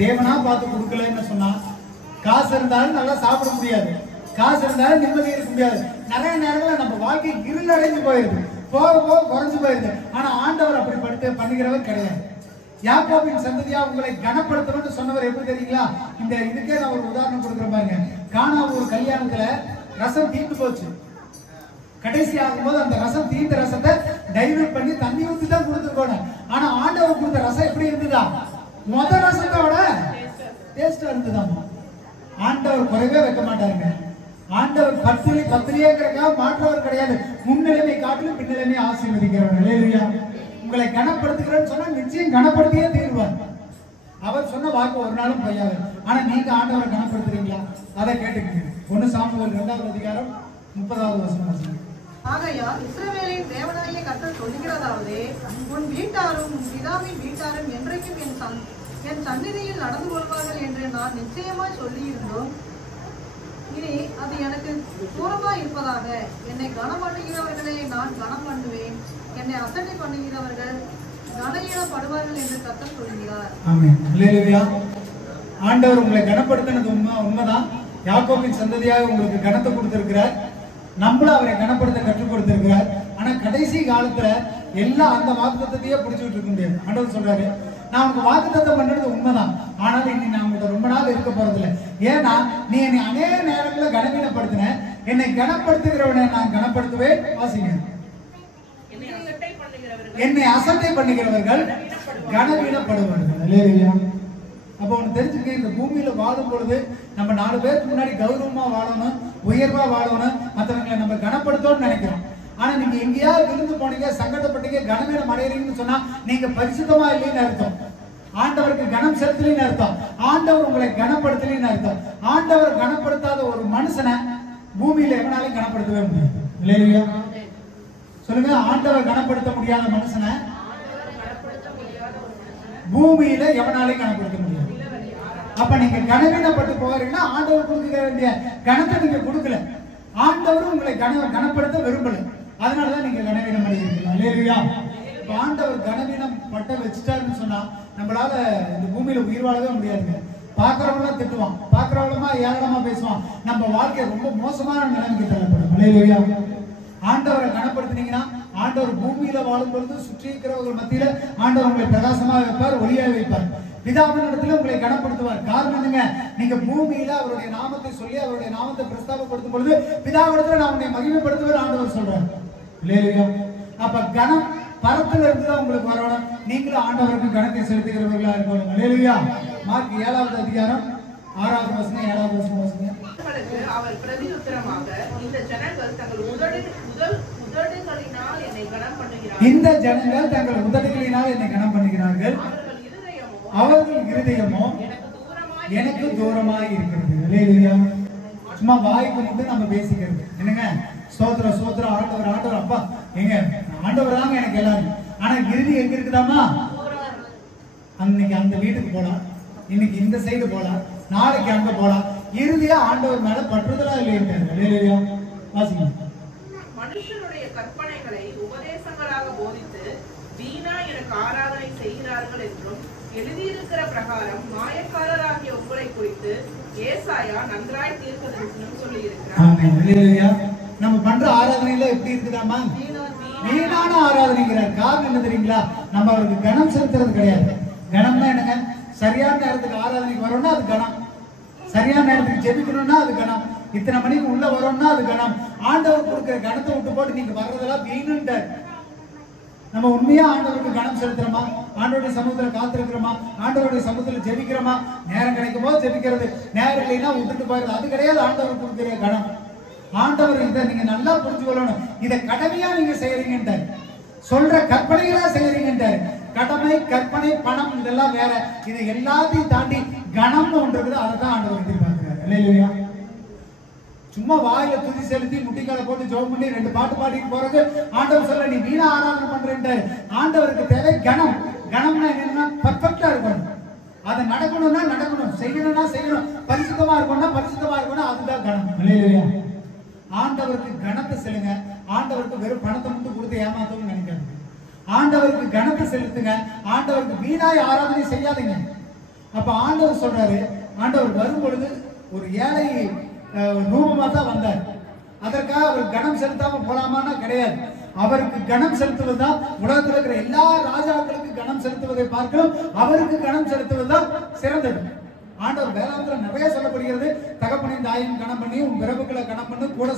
தேவனா பார்த்து கொடுக்கலன்னு சொன்னா, காசு இருந்தாலும் நல்லா சாப்பிட முடியாது, காசு இருந்தாலும் நிம்மதி இருக்க முடியாது. நிறைய நேரங்களில் நம்ம வாழ்க்கை இருளடைஞ்சு போயிருது, போக போக குறைஞ்சு போயிருது. ஆனா ஆண்டவர் அப்படி பண்ணுகிறவர் கிடையாது. யாக்கோபின் சந்ததியா உங்களை கனப்படுத்தணும்னு சொன்னவர் எப்படி தெரியுங்களா? இந்த இதுக்கே நான் ஒரு உதாரணம் கொடுக்குற பாருங்க. கானா ஒரு கல்யாணத்துல ரசம் தீர்ந்து போச்சு. கடைசி ஆகும்போது அந்த ரசம் தீர்ந்த ரசத்தை டைல்யூட் பண்ணி தண்ணி ஊற்றி தான் கொடுத்துருக்கோம். ஆனா ஆண்டவர் கொடுத்த ரசம் எப்படி இருந்ததா? மொத ரசத்தோட டேஸ்டா இருந்ததாம். ஆண்டவர் குறைவே வைக்க மாட்டாருங்க. ஆண்டவர் பத்திரிகைங்கிறக்காக மாற்றவர் கிடையாது. முன்னிலைமை காட்டிலும் பின்னிலைமை ஆசீர்வதிக்கிறவர். அல்லேலூயா. உங்களை கனப்படுத்துகிறேன்னு சொன்னா நிச்சயம் கனப்படுத்தியே தீர்வார். அவர் சொன்ன வாக்கு ஒரு நாளும் பொய்யாது. ஆனா நீங்க ஆண்டவரை கனப்படுத்துறீங்களா? அதை கேட்டுக்கீங்க. 1 சாமுவேல் 2வது அதிகாரம் 30வது வசனம். ஆகையால் இஸ்ரவேலின் தேவனாகிய கர்த்தர் சொல்லுகிறதாவது, உன் வீட்டாரும் உன் பிதாவின் வீட்டாரும் என்றைக்கும் என் சந்நிதியில் நடந்து கொள்வார்கள் என்று நான் நிச்சயமாய் சொல்லியிருந்தோம். இனி அது எனக்கு தூரமாய் இருப்பதாக. என்னை கனம் பண்ணுகிறவர்களை நான் கனம் பண்ணுவேன், என்னை அசட்டை பண்ணுகிறவர்கள் கனஈனப்படுவார்கள் என்று கர்த்தர் சொல்கிறார். ஆமென். அல்லேலூயா. ஆண்டவர் உங்களை கனப்படுத்தினது உண்மைதான். யாக்கோபின் சந்ததியாக உங்களுக்கு கனத்தை கொடுத்திருக்கிறார். நம்மளும் அவரை கனப்படுத்த கற்றுக் கொடுத்திருக்கிறார். ஆனா கடைசி காலத்துல எல்லாம் அந்த வாக்குத்தத்தையே பிடிச்சிட்டு இருக்க முடியாது. ஆண்டவர் சொல்றாரு, நான் உங்க வாக்குத்தத்தம் பண்றது உண்மைதான், ஆனால் இன்னைக்கு நான் உங்கள்கிட்ட ரொம்ப நாள் இருக்க போறது இல்லை. ஏன்னா நீ என்னை அநேக நேரங்களில் கனவீனப்படுத்தின, என்னை கனப்படுத்துகிறவனை நான் கனப்படுத்துவேன். வாசிங்க. என்னை அசட்டை பண்ணுகிறவர்கள் கனவீனப்படுவார்கள். அல்லேலூயா. அப்போ ஒன்று தெரிஞ்சுக்க, இந்த பூமியில வாழும் பொழுது நம்ம 4 பேருக்கு முன்னாடி கௌரவமா வாழணும், உயர்வா வாழணும், மற்றவங்களை நம்ம கனப்படுத்தோம்னு நினைக்கிறோம். ஆனா நீங்க எங்கேயாவது விருந்து போனீங்க, சங்கடப்பட்டீங்க, கனவீனம் அடையறீங்கன்னு சொன்னா நீங்க பரிசுத்தமா இல்லைன்னு அர்த்தம். ஆண்டவருக்கு கனம் செலுத்தலின்னு அர்த்தம். ஆண்டவர் உங்களை கனப்படுத்தலின்னு அர்த்தம். ஆண்டவர் கனப்படுத்தாத ஒரு மனுஷனை பூமியில எவனாலையும் கனப்படுத்தவே முடியும். இல்லையா? சொல்லுங்க. ஆண்டவர் கனப்படுத்த முடியாத மனுஷனை பூமியில எவனாலையும் கனப்படுத்த முடியாது. அப்ப நீங்க கனவீனப்பட்டு போகிறீங்கன்னா ஆண்டவர் கொடுக்க வேண்டிய கனத்தை நீங்க கொடுக்கல. ஆண்டவரும் உங்களை கனப்படுத்த விரும்பல. அதனாலதான் நீங்க கனவீனம் அடைகிறீங்க. அல்லேலூயா. ஆண்டவர் கனவீனம் பட்ட வச்சுட்டாருன்னு சொன்னா நம்மளால இந்த பூமியில உயிர் வாழவே முடியாதுங்க. பாக்குறவங்களாம் திட்டுவான், பாக்குறவங்களமா ஏளனமா பேசுவான். நம்ம வாழ்க்கை ரொம்ப மோசமான நிலைமைக்கு தள்ளப்படும். அல்லேலூயா. ஆண்டவரை கனப்படுத்தினீங்கன்னா ஆண்டவர் பூமியில வாழும் பொழுது சுற்றி இருக்கிறவர்கள் மத்தியில ஆண்டவர் உங்களை பிரகாசமாக வைப்பார், ஒளியாக வைப்பார். பிதாவின் இடத்துல உங்களை கனப்படுத்துவார். காரணம் என்னங்க? நீங்க பூமியில அவருடைய நாமத்தை சொல்லி அவருடைய நாமத்தை பிரஸ்தாபப்படுத்தும் பொழுது பிதாவிடத்துல நான் உன்னை மகிமைப்படுத்துவேன் ஆண்டவர் சொல்றார். இல்லையா? அப்ப கனம் பரத்துல இருந்து தான் உங்களுக்கு வரணும். நீங்களும் ஆண்டவருக்கு கணத்தை செலுத்துகிறவர்களா இருக்கணும். அல்லேலூயா. மார்க் 7வது அதிகாரம் 6வது வசனம் 7வது வசனம் வாசிங்க. அவர் பிரதியுத்தரமாக, இந்த ஜனங்கள் தங்கள் உதடுகளினால் என்னை கனம் பண்ணுகிறார்கள். இந்த ஜனங்கள் தங்கள் உதடுகளினால் என்னை கனம் பண்ணுகிறார்கள். அவர்கள் இருதயமோ எனக்கு தூரமாய் இருக்கிறது. அல்லேலூயா. சும்மா வாய்க்கு வந்து நம்ம பேசிக்கிறது என்னங்க, ஸ்தோத்திரம் ஸ்தோத்திரம், ஆண்டவர் ஆண்டவர், அப்பா எங்க ஆண்டவர் தாங்க எனக்கு எல்லாரும். ஆனா இறுதி எங்க இருக்குதாமா? அன்னைக்கு அந்த வீட்டுக்கு போலாம், இன்னைக்கு இந்த சைடு போலாம், நாளைக்கு அங்க போலாம். இறுதியா ஆண்டவர் மேல பற்றுதலா இல்லையா? வாசிங்க. மனுஷனுடைய கற்பனைகளை உபதேசங்களாக போதித்து வீணா எனக்கு ஆராதனை செய்கிறார்கள் என்றும் எழுதியிருக்கிற பிரகாரம் மாயக்காரராகிய உங்களை குறித்து ஏசாயா நன்றாய் தீர்க்கதரிசனம் சொல்லி இருக்கிறார். நம்ம பண்ற ஆராதனையில எப்படி இருக்குதாமா? வீணான ஆராதனைங்கிறார். காரணம் என்ன தெரியுங்களா? நம்ம அவருக்கு கனம் செலுத்துறது கிடையாது. கனம்னா என்னங்க? சரியான நேரத்துக்கு ஆராதனைக்கு வரோம்னா அது கனம், சரியான நேரத்துக்கு ஜெபிக்கணும்னா அது கனம், இத்தனை மணிக்கு உள்ள வரோம்னா அது கனம். ஆண்டவர் கொடுக்கிற கனத்தை விட்டு போட்டு நீங்க வர்றதெல்லாம் வீணுன்றார். நம்ம உண்மையா ஆண்டவருக்கு கனம் செலுத்துறோமா? ஆண்டவருடைய சமூகத்துல காத்திருக்கிறோமா? ஆண்டவருடைய சமூகத்துல ஜெபிக்கிறோமா? நேரம் கிடைக்கும் போது ஜெபிக்கிறது, நேரம் இல்லைன்னா விட்டுட்டு போயிடுறது, அது கிடையாது ஆண்டவர் கொடுக்கிற கனம். ஆண்டவர் இதை நீங்க நல்லா புரிஞ்சு கொள்ளணும். இதை கடமையா நீங்க செய்யறீங்கன்றார். சொல்ற கற்பனைகளா செய்யறீங்கன்றார். கடமை, கற்பனை, பணம் இதெல்லாம் வேற. இது எல்லாத்தையும் தாண்டி கனம்னு ஒன்று இருக்குது. அதை தான் ஆண்டவர் எதிர்பார்க்கிறார். இல்லையா? சும்மா வாயில துதி செலுத்தி முட்டிக்கால போட்டு ஜெபம் பண்ணி 2 பாட்டு பாடிட்டு போறது ஆண்டவர் சொல்ல நீ வீணா ஆராதனை பண்றேன்றாரு. ஆண்டவருக்கு தேவை கனம். கனம்னா என்னன்னா பர்ஃபெக்டா இருக்கணும். அது நடக்கணும்னா நடக்கணும், செய்யணும்னா செய்யணும், பரிசுத்தமா இருக்கணும்னா பரிசுத்தமா இருக்கணும். அதுதான் கனம். இல்லையா? ஆண்டவருக்கு கனத்தை செலுங்க. ஆண்டவருக்கு வெறும் பணத்தை மட்டும் கொடுத்து ஏமாத்தணும்னு நினைக்காது. ஆண்டவருக்கு கனத்தை செலுத்துங்க. ஆண்டவருக்கு வீணாய் ஆராதனை செய்யாதீங்க. அப்ப ஆண்டவர் சொல்றாரு, ஆண்டவர் வரும் பொழுது ஒரு ஏழை ரூபமா தான் வந்தார். அதற்காக அவர் கனம் செலுத்தாம போலாமான்னா கிடையாது. அவருக்கு கனம் செலுத்துவதுதான், உலகத்தில் இருக்கிற எல்லா ராஜாக்களுக்கு கனம் செலுத்துவதை பார்க்கிறோம், அவருக்கு கனம் செலுத்துவதுதான் சிறந்தது. ஆண்டவர் வேளாண்மையில நிறைய சொல்லப்படுகிறது. தகப்பனையும் தாயும் கனம் பண்ணி, உன் பிறப்புகளை கனம் பண்ணு, கூட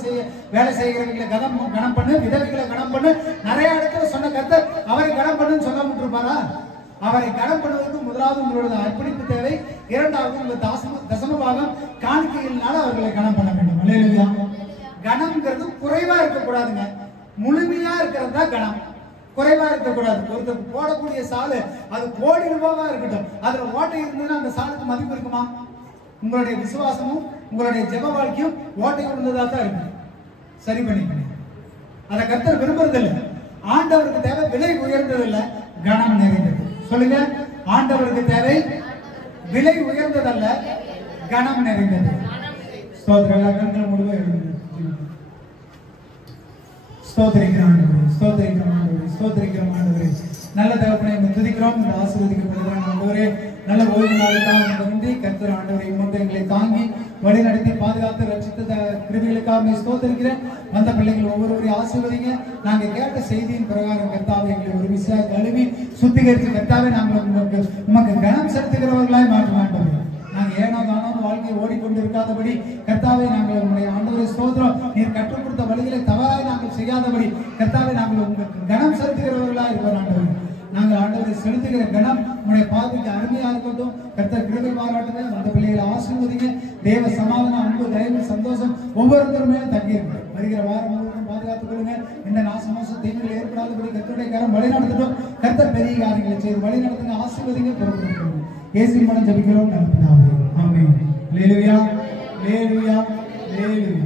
வேலை செய்கிறவர்களை கனம் பண்ணு, விதவைகளை கனம் பண்ணு, நிறைய இடத்துல சொன்ன கருத்தை அவரை கனம் பண்ணுன்னு சொல்ல விட்டுருப்பாரா? அவரை கனம் பண்ணுவதற்கு முதலாவது உங்களோட அர்ப்பணிப்பு தேவை. இரண்டாவது உங்க தசம பாகம் காணிக்கையினால அவர்களை கனம் பண்ண வேண்டும். அல்லேலூயா. கனம்ங்கிறது குறைவா இருக்கக்கூடாதுங்க, முழுமையா இருக்கிறது தான் கனம். குறைவா இருக்கக்கூடாது. ஒருத்தருக்கு போடக்கூடிய சாலு அது கோடி ரூபாவா இருக்கட்டும், அதுல ஓட்டை இருந்ததுன்னா அந்த சாலுக்கு மதிப்பு இருக்குமா? உங்களுடைய விசுவாசமும் உங்களுடைய ஜெப வாழ்க்கையும் ஓட்டை இருந்ததா தான் இருக்கு. சரி பண்ணிக்கணும். அதை கர்த்தர் விரும்புறதில்லை. ஆண்டவருக்கு தேவை விலை உயர்ந்தது இல்ல, கனம் நிறைந்தது. சொல்லுங்க, ஆண்டவருக்கு தேவை விலை உயர்ந்ததல்ல, கனம் நிறைந்தது. ஸ்தோத்திரம். கண்கள் முழுவதும் எழுதுங்க. ஸ்தோத்திரிக்கிறோம் ஆண்டவரே, ஸ்தோத்திரிக்கிறோம் ஆண்டவரே, ஸ்தோத்திரிக்கிறோம் ஆண்டவரே. நல்ல தகப்பனை துதிக்கிறோம். இந்த ஆசீர்வதிக்கப்படுகிறான் ஆண்டவரே. நல்ல ஓய்வு நாளுக்காக நன்றி. கர்த்தர் ஆண்டவரை மட்டும் எங்களை தாங்கி வழி நடத்தி பாதுகாத்து ரட்சித்த கிருபைகளுக்காக ஸ்தோத்திரிக்கிறேன். வந்த பிள்ளைகள் ஒவ்வொருவரையும் ஆசீர்வதிங்க. நாங்க கேட்ட செய்தியின் பிரகாரம் கர்த்தாவை எங்களை ஒரு விஷயம் கழுவி சுத்திகரித்து கர்த்தாவை நாங்கள் உமக்கு கனம் செலுத்துகிறவர்களாய் மாற்ற மாட்டோம். நாங்கள் ஏனோ தானோ வாழ்க்கையை ஓடிக்கொண்டு இருக்காதபடி கர்த்தாவை நாங்கள் உங்களுடைய ஆண்டவரை ஸ்தோத்திரம், நீர் கற்றுக் கொடுத்த வழிகளை தவறாய் நாங்கள் செய்யாதபடி கர்த்தாவை நாங்கள் உங்களுக்கு கனம் செலுத்துகிறவர்களாக இருப்போம். ஆண்டவர் நாங்கள் ஆண்டவரை செலுத்துகிற கனம் உங்களுடைய பார்வைக்கு அருமையா இருக்கட்டும். கர்த்தர் கிருபை பாராட்டுங்க. அந்த பிள்ளைகளை ஆசீர்வதிங்க. தேவ சமாதானம், அன்பு, தயவு, சந்தோஷம் ஒவ்வொருத்தருமே தங்கியிருங்க. வருகிற வாரம் முழுவதும் பாதுகாத்துக் கொள்ளுங்க. இந்த நாசமோசம் தீமைகள் ஏற்படாதபடி கர்த்தருடைய கரம் வழி நடத்தட்டும். கர்த்தர் பெரிய காரியங்களை செய்து வழி நடத்துங்க. ஆசீர்வதிங்க. பொறுப்பு இயேசுவின் மூலம் ஜெபிக்கிறோம் நல்ல பிதாவே. ஆமென். அல்லேலூயா, அல்லேலூயா, அல்லேலூயா.